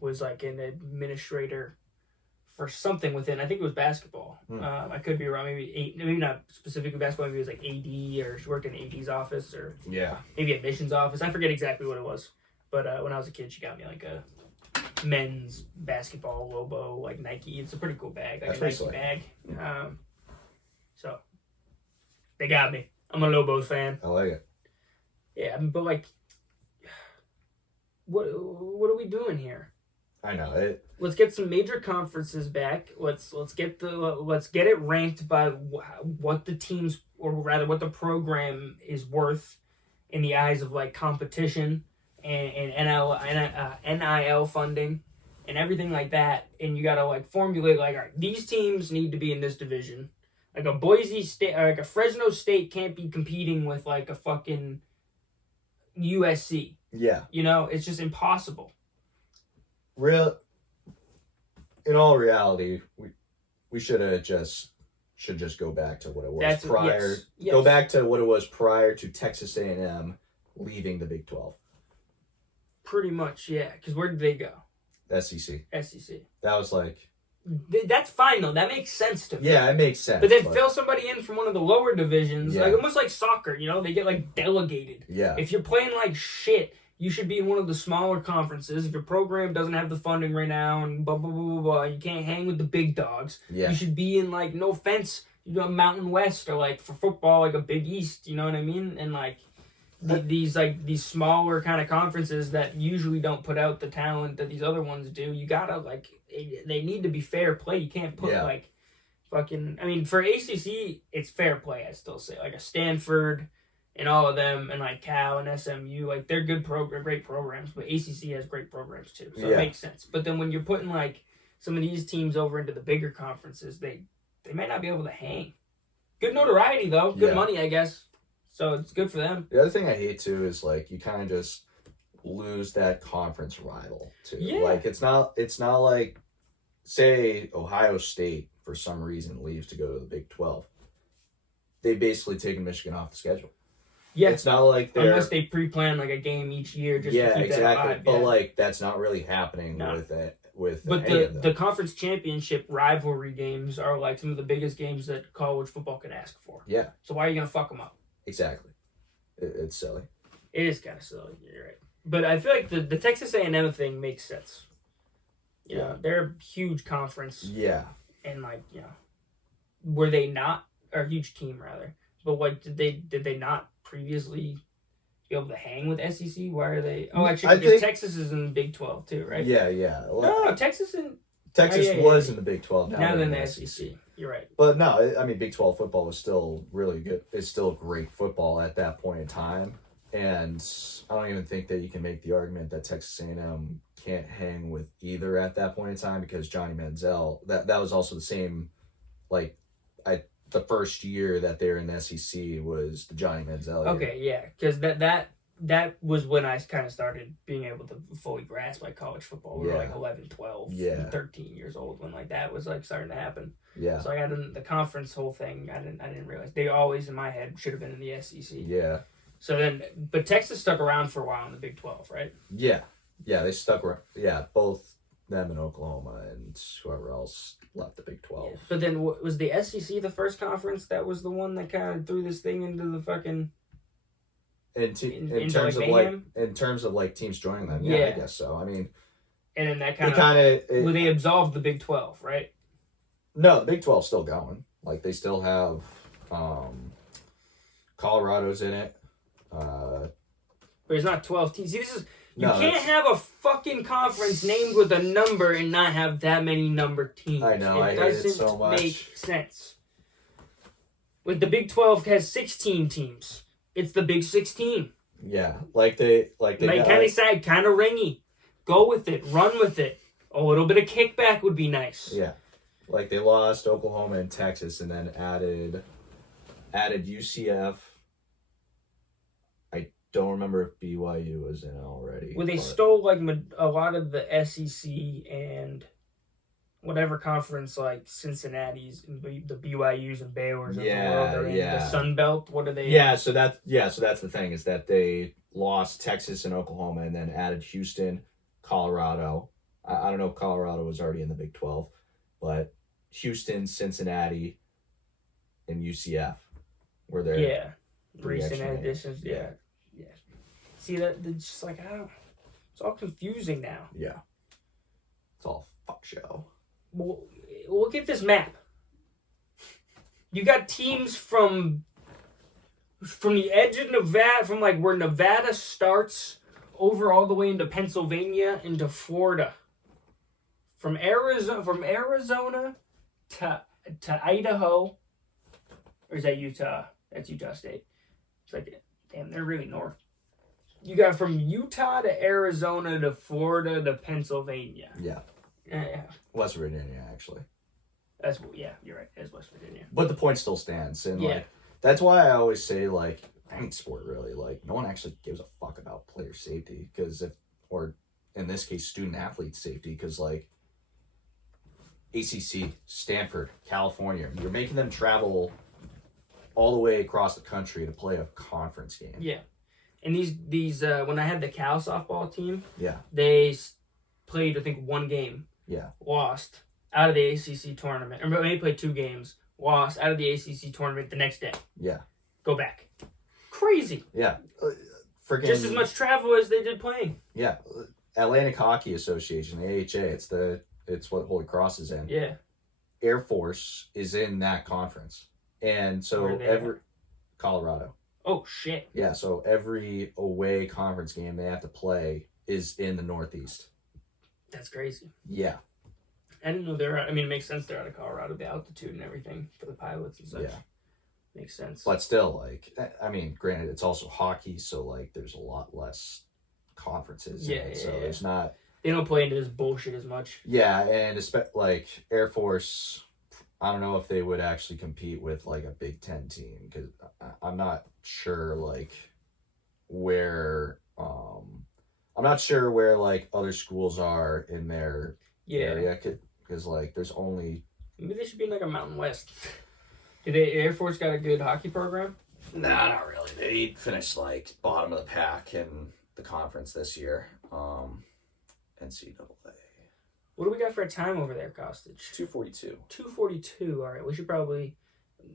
was like an administrator for something within, I think it was basketball. I could be wrong, maybe not specifically basketball, maybe it was like AD, or she worked in AD's office, or maybe admissions office. I forget exactly what it was. But when I was a kid, she got me like a men's basketball Lobo, like Nike. It's a pretty cool bag, like a Nike bag. So they got me. I'm a Lobos fan. I like it. Yeah, but like, what are we doing here? I know it. Let's get some major conferences back. Let's get it ranked by what the teams, or rather what the program is worth in the eyes of like competition and NIL funding and everything like that. And you gotta like formulate like, all right, these teams need to be in this division. Like a Boise State, or like a Fresno State can't be competing with like a fucking USC. Yeah. You know, it's just impossible. In all reality, we should just go back to what it was prior. Yes. Go back to what it was prior to Texas A&M leaving the Big 12. Pretty much, yeah. Because where did they go? SEC. That was like... That's fine, though. That makes sense to me. Yeah, it makes sense. But then fill somebody in from one of the lower divisions, Yeah. like almost like soccer, you know? They get, like, delegated. Yeah. If you're playing like shit, you should be in one of the smaller conferences. If your program doesn't have the funding right now and blah, blah, blah, blah, blah, you can't hang with the big dogs. Yeah. You should be in, like, no offense, you know, Mountain West, or, like, for football, like a Big East, you know what I mean? And, like... These smaller kind of conferences that usually don't put out the talent that these other ones do, you gotta like, they need to be fair play. You can't put like fucking, I mean, for ACC it's fair play. I still say like a Stanford and all of them, and like Cal and SMU, like they're great programs, but ACC has great programs too, so it makes sense. But then when you're putting like some of these teams over into the bigger conferences, they might not be able to hang. Good notoriety though, good money, I guess. So it's good for them. The other thing I hate too is like you kind of just lose that conference rival too. Yeah. Like it's not like, say Ohio State for some reason leaves to go to the Big 12. They've basically taken Michigan off the schedule. Yeah. It's not like they're... Unless they pre-plan like a game each year just to keep exactly. that vibe. But like that's not really happening with it. But the conference championship rivalry games are like some of the biggest games that college football could ask for. Yeah. So why are you gonna fuck them up? Exactly. It's silly. It is kind of silly. You're right. But I feel like the Texas A&M thing makes sense. You know, they're a huge conference. Yeah. And like, you know, were they not, or a huge team rather? But like, did they not previously be able to hang with SEC? Why are they? Oh, actually, because Texas is in the Big 12 too, right? Yeah, yeah. No, Texas was in the Big 12. Now they're in the SEC. You're right. But no, I mean, Big 12 football was still really good. It's still great football at that point in time. And I don't even think that you can make the argument that Texas A&M can't hang with either at that point in time, because Johnny Manziel, that was also the same, like, the first year that they were in the SEC was the Johnny Manziel year. Okay, yeah, because that was when I kind of started being able to fully grasp like college football. We were like 11, 12, 13 years old when like that was like starting to happen. Yeah. So I got in the conference whole thing. I didn't realize they always in my head should have been in the SEC. Yeah. So then, but Texas stuck around for a while in the Big 12, right? Yeah. Yeah, they stuck around. Yeah, both them and Oklahoma and whoever else left the Big 12. Yeah. But then was the SEC the first conference that was the one that kind of threw this thing into the fucking... In terms of like teams joining them, I guess so. I mean, and then that kind of they absolved the Big 12, right? No, the Big 12's still going. Like they still have Colorado's in it. But it's not 12 teams. See, you can't have a fucking conference named with a number and not have that many number teams. I know, I hate it so much. It doesn't make sense. Like the Big 12 has 16 teams. It's the Big 16. Yeah, like they kind of ringy. Go with it. Run with it. A little bit of kickback would be nice. Yeah. Like, they lost Oklahoma and Texas and then added UCF. I don't remember if BYU was in already. Well, they stole, like, a lot of the SEC and whatever conference, like Cincinnati's, the BYU's and Baylor's of the world are in. The Sun Belt. What are they? Yeah, so that's the thing, is that they lost Texas and Oklahoma and then added Houston, Colorado. I don't know if Colorado was already in the Big 12, but Houston, Cincinnati, and UCF were there. Yeah, recent additions. Yeah. See that? It's just like it's all confusing now. Yeah, it's all fuck show. Well, look at this map. You got teams from the edge of Nevada, from like where Nevada starts, over all the way into Pennsylvania, into Florida. From Arizona to Idaho, or is that Utah? That's Utah State. It's like, damn, they're really north. You got from Utah to Arizona to Florida to Pennsylvania. Yeah. West Virginia, actually. You're right. It's West Virginia. But the point still stands, and like that's why I always say, like, any sport really, like, no one actually gives a fuck about player safety, or in this case, student athlete safety, because like ACC, Stanford, California, you're making them travel all the way across the country to play a conference game. Yeah. And these when I had the Cal softball team, yeah, they played, I think, one game. Yeah. Lost out of the ACC tournament. Or maybe played 2 games. Lost out of the ACC tournament the next day. Yeah. Go back. Crazy. Yeah. Freaking. Just as much travel as they did playing. Yeah. Atlantic Hockey Association, AHA, it's what Holy Cross is in. Yeah. Air Force is in that conference. And so Colorado. Oh, shit. Yeah, so every away conference game they have to play is in the Northeast. That's crazy. Yeah. I didn't know it makes sense they're out of Colorado, the altitude and everything for the pilots and such. Yeah. Makes sense. But still, like, I mean, granted, it's also hockey, so, like, there's a lot less conferences. There's not... They don't play into this bullshit as much. Yeah, and like, Air Force... I don't know if they would actually compete with, like, a Big Ten team, because I'm not sure, like, where, I'm not sure where, like, other schools are in their area, because, like, there's only... Maybe they should be in, like, a Mountain West. Air Force got a good hockey program? Nah, not really. They finished, like, bottom of the pack in the conference this year. NCAA. What do we got for a time over there, Costich? 2:42. 2:42. All right. We should probably,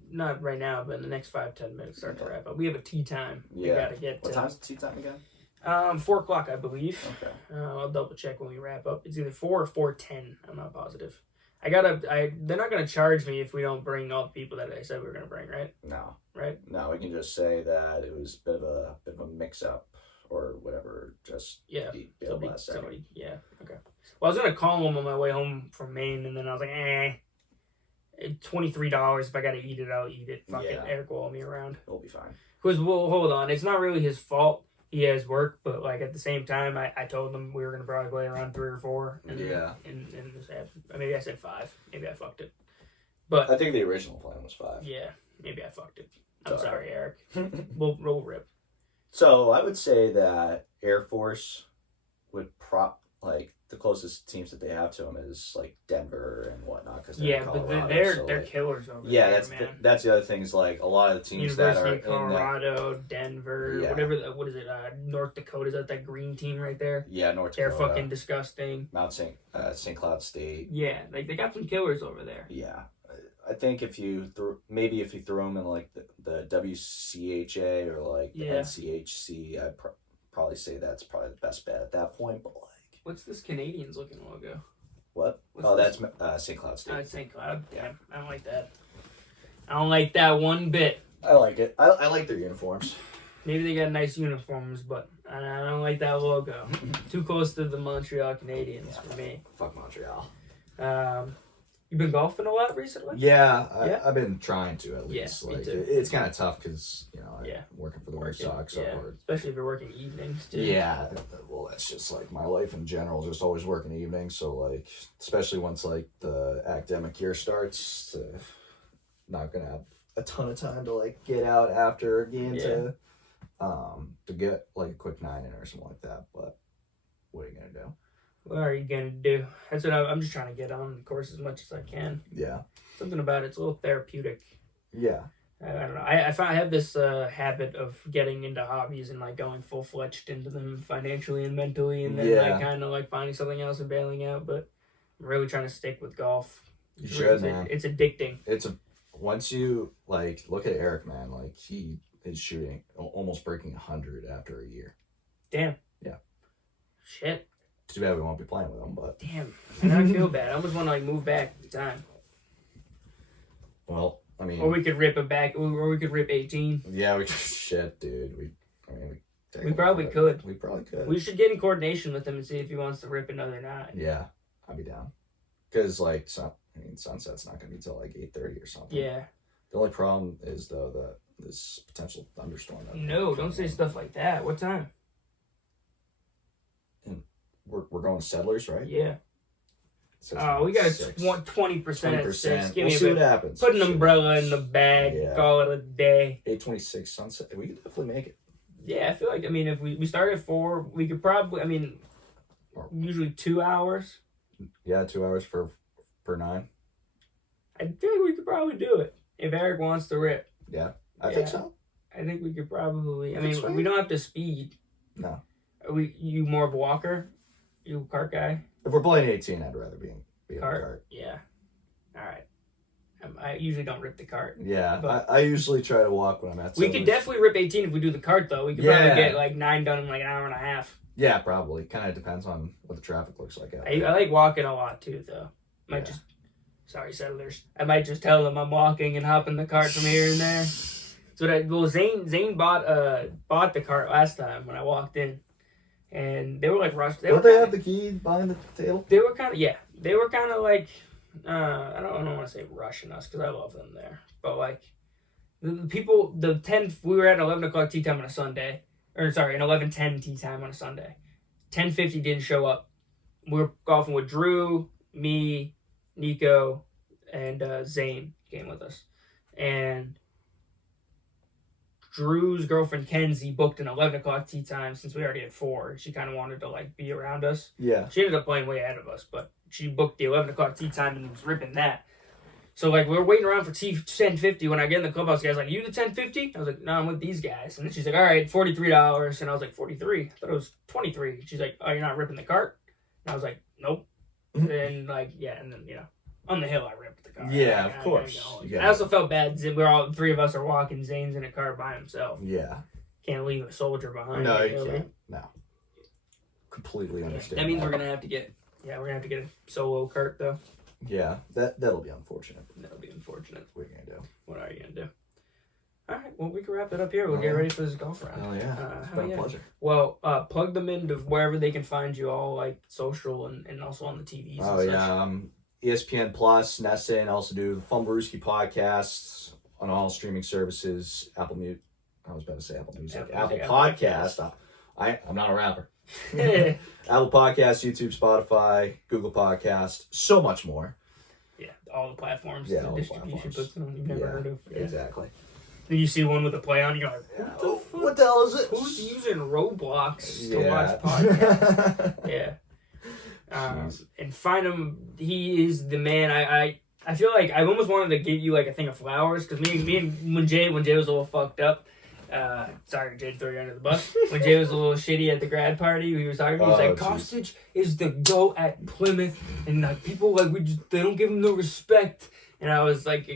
not right now, but in the next 5-10 minutes, start to wrap up. We have a tea time. Yeah. We got to get. What time's the tea time again? 4 o'clock, I believe. Okay. I'll double check when we wrap up. It's either 4 or 4:10. I'm not positive. They're not gonna charge me if we don't bring all the people that I said we were gonna bring, right? No. Right. No, we can just say that it was a bit of a mix up or whatever. Just last second. Yeah. Okay. Well, I was gonna call them on my way home from Maine, and then I was like, $23. If I gotta eat it, I'll eat it. Fuck it. Eric will me around. It'll be fine. Because, well, hold on. It's not really his fault. He has work, but like at the same time, I told him we were gonna probably play around 3 or 4. And maybe I said 5. Maybe I fucked it. But I think the original plan was 5. Yeah, maybe I fucked it. I'm sorry, Eric. We'll rip. So I would say that Air Force would the closest teams that they have to them is like Denver and whatnot, because but they're killers over there. Yeah, that's the other thing is like a lot of the teams University that are of Colorado, Denver, whatever. What is it? North Dakota, is that green team right there? Yeah, North Dakota. They're fucking fucking disgusting. St. Cloud State. Yeah, like they got some killers over there. Yeah, I think if you threw them in like the WCHA or like the NCHC, I'd probably say that's probably the best bet at that point. But like, what's this Canadians looking logo? What? That's St. Cloud State. Oh, it's St. Cloud. Damn, I don't like that. I don't like that one bit. I like it. I like their uniforms. Maybe they got nice uniforms, but I don't like that logo. Too close to the Montreal Canadiens for me. Fuck Montreal. You been golfing a lot recently? Yeah, I've been trying to at least. Yeah, like, me too. it's kind of tough because, you know, I'm working for the Red Sox. Yeah, especially if you're working evenings, too. Yeah, well, that's just, like, my life in general, just always working evenings. So, like, especially once, like, the academic year starts, not going to have a ton of time to, like, get out after a game to get, like, a quick 9 in or something like that. But what are you going to do? What are you going to do? That's what I'm just trying to get on the course as much as I can. Yeah. Something about it's a little therapeutic. Yeah. I don't know. I have this habit of getting into hobbies and like going full-fledged into them financially and mentally, and then like kind of like finding something else and bailing out. But I'm really trying to stick with golf. You should, man. It's addicting. Once you like look at Eric, man, like he is shooting almost breaking 100 after a year. Damn. Yeah. Shit. Too bad we won't be playing with him, but damn. And I feel bad. I almost want to like move back in time. Well, I mean, or we could rip it back, or we could rip 18. Yeah, we shit, dude. We probably could. We probably could. We should get in coordination with him and see if he wants to rip another 9. Yeah, I'd be down. Because like, sunset's not gonna be till like 8:30 or something. Yeah. The only problem is though that this potential thunderstorm. No, don't say stuff like that. What time? We're going to Settlers, right? Yeah. We got 20% at 6. We'll see what happens. Put an umbrella in the bag. Yeah. Call it a day. 8:26 sunset. We could definitely make it. Yeah, I feel like, I mean, if we start at 4, we could probably, I mean, usually 2 hours. Yeah, 2 hours per 9. I feel like we could probably do it if Eric wants to rip. Yeah, I think so. I think we could probably, I mean, we don't have to speed. No. You more of a walker? You a cart guy? If we're playing 18, I'd rather be in cart. Yeah. All right. I usually don't rip the cart. Yeah, but I usually try to walk when I'm at. We could definitely rip 18 if we do the cart, though. We could probably get like 9 done in like an hour and a half. Yeah, probably. Kind of depends on what the traffic looks like out there. I like walking a lot too, though. Sorry, Settlers. I might just tell them I'm walking and hop in the cart from here and there. So Zane bought the cart last time when I walked in. And they were like rushed. Don't they have the key behind the table? They were kind of like, I don't want to say rushing us because I love them there. But like, we were at 11 o'clock tea time on a Sunday. Or sorry, an 11:10 tea time on a Sunday. 10:50 didn't show up. We were golfing with Drew, me, Nico, and Zane came with us. And Drew's girlfriend Kenzie booked an 11 o'clock tea time since we already had 4. She kind of wanted to like be around us. Yeah. She ended up playing way ahead of us, but she booked the 11 o'clock tea time and was ripping that. So like we were waiting around for 10:50 when I get in the clubhouse. The guy's like, "You the 10:50?" I was like, "No, I'm with these guys." And then she's like, "All right, $43," and I was like, "43." I thought it was 23. She's like, "Oh, you're not ripping the cart?" And I was like, "Nope." And like, yeah, and then on the hill I ripped the cart. Yeah, of course. I also felt bad. We're 3 of us are walking. Zane's in a car by himself. Yeah. Can't leave a soldier behind. No, you can't. No. Completely understand. That means we're gonna have to get a solo cart though. Yeah, that'll be unfortunate. That'll be unfortunate. What are you gonna do? What are you gonna do? All right, well, we can wrap it up here. We'll get ready for this golf round. Oh yeah, it's been a pleasure. Well, plug them into wherever they can find you, all like social and also on the TVs. Oh yeah, ESPN Plus, NESN. Also do the Fumble Rooski Podcast on all streaming services. Apple Music. I was about to say Apple Music. Apple Podcast. I'm not a rapper. Apple Podcast, YouTube, Spotify, Google Podcast, so much more. Yeah, all the platforms. Yeah, the all distribution puts on you've never heard of. Yeah. Exactly. Then you see one with a play on, you're like, what the hell is it? Who's using Roblox to watch podcasts? Yeah. And find him. He is the man. I feel like I almost wanted to give you like a thing of flowers because me and when Jay was a little fucked up. Sorry, Jay, to throw you under the bus. When Jay was a little shitty at the grad party, he was talking. He was like, Costich is the GOAT at Plymouth, and like people like they don't give him no respect. And I was like,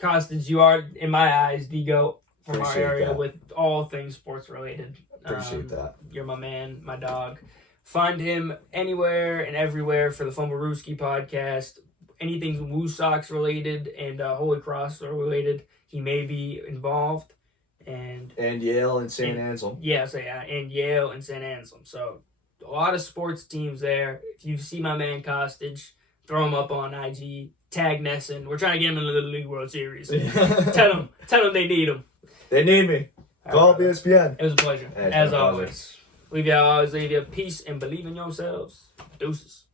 Costich, you are in my eyes the GOAT from our area with all things sports related. Appreciate that. You're my man, my dog. Find him anywhere and everywhere for the Fumble Rooski Podcast. Anything Woo Sox related and Holy Cross related, he may be involved. And Yale and St. Anselm. Yeah, and Yale and St. Anselm. So a lot of sports teams there. If you see my man Costich, throw him up on IG. Tag NESN. We're trying to get them into the League World Series. Tell them they need them. They need me. Call up ESPN. It was a pleasure, as always. We got always leave you peace and believe in yourselves. Deuces.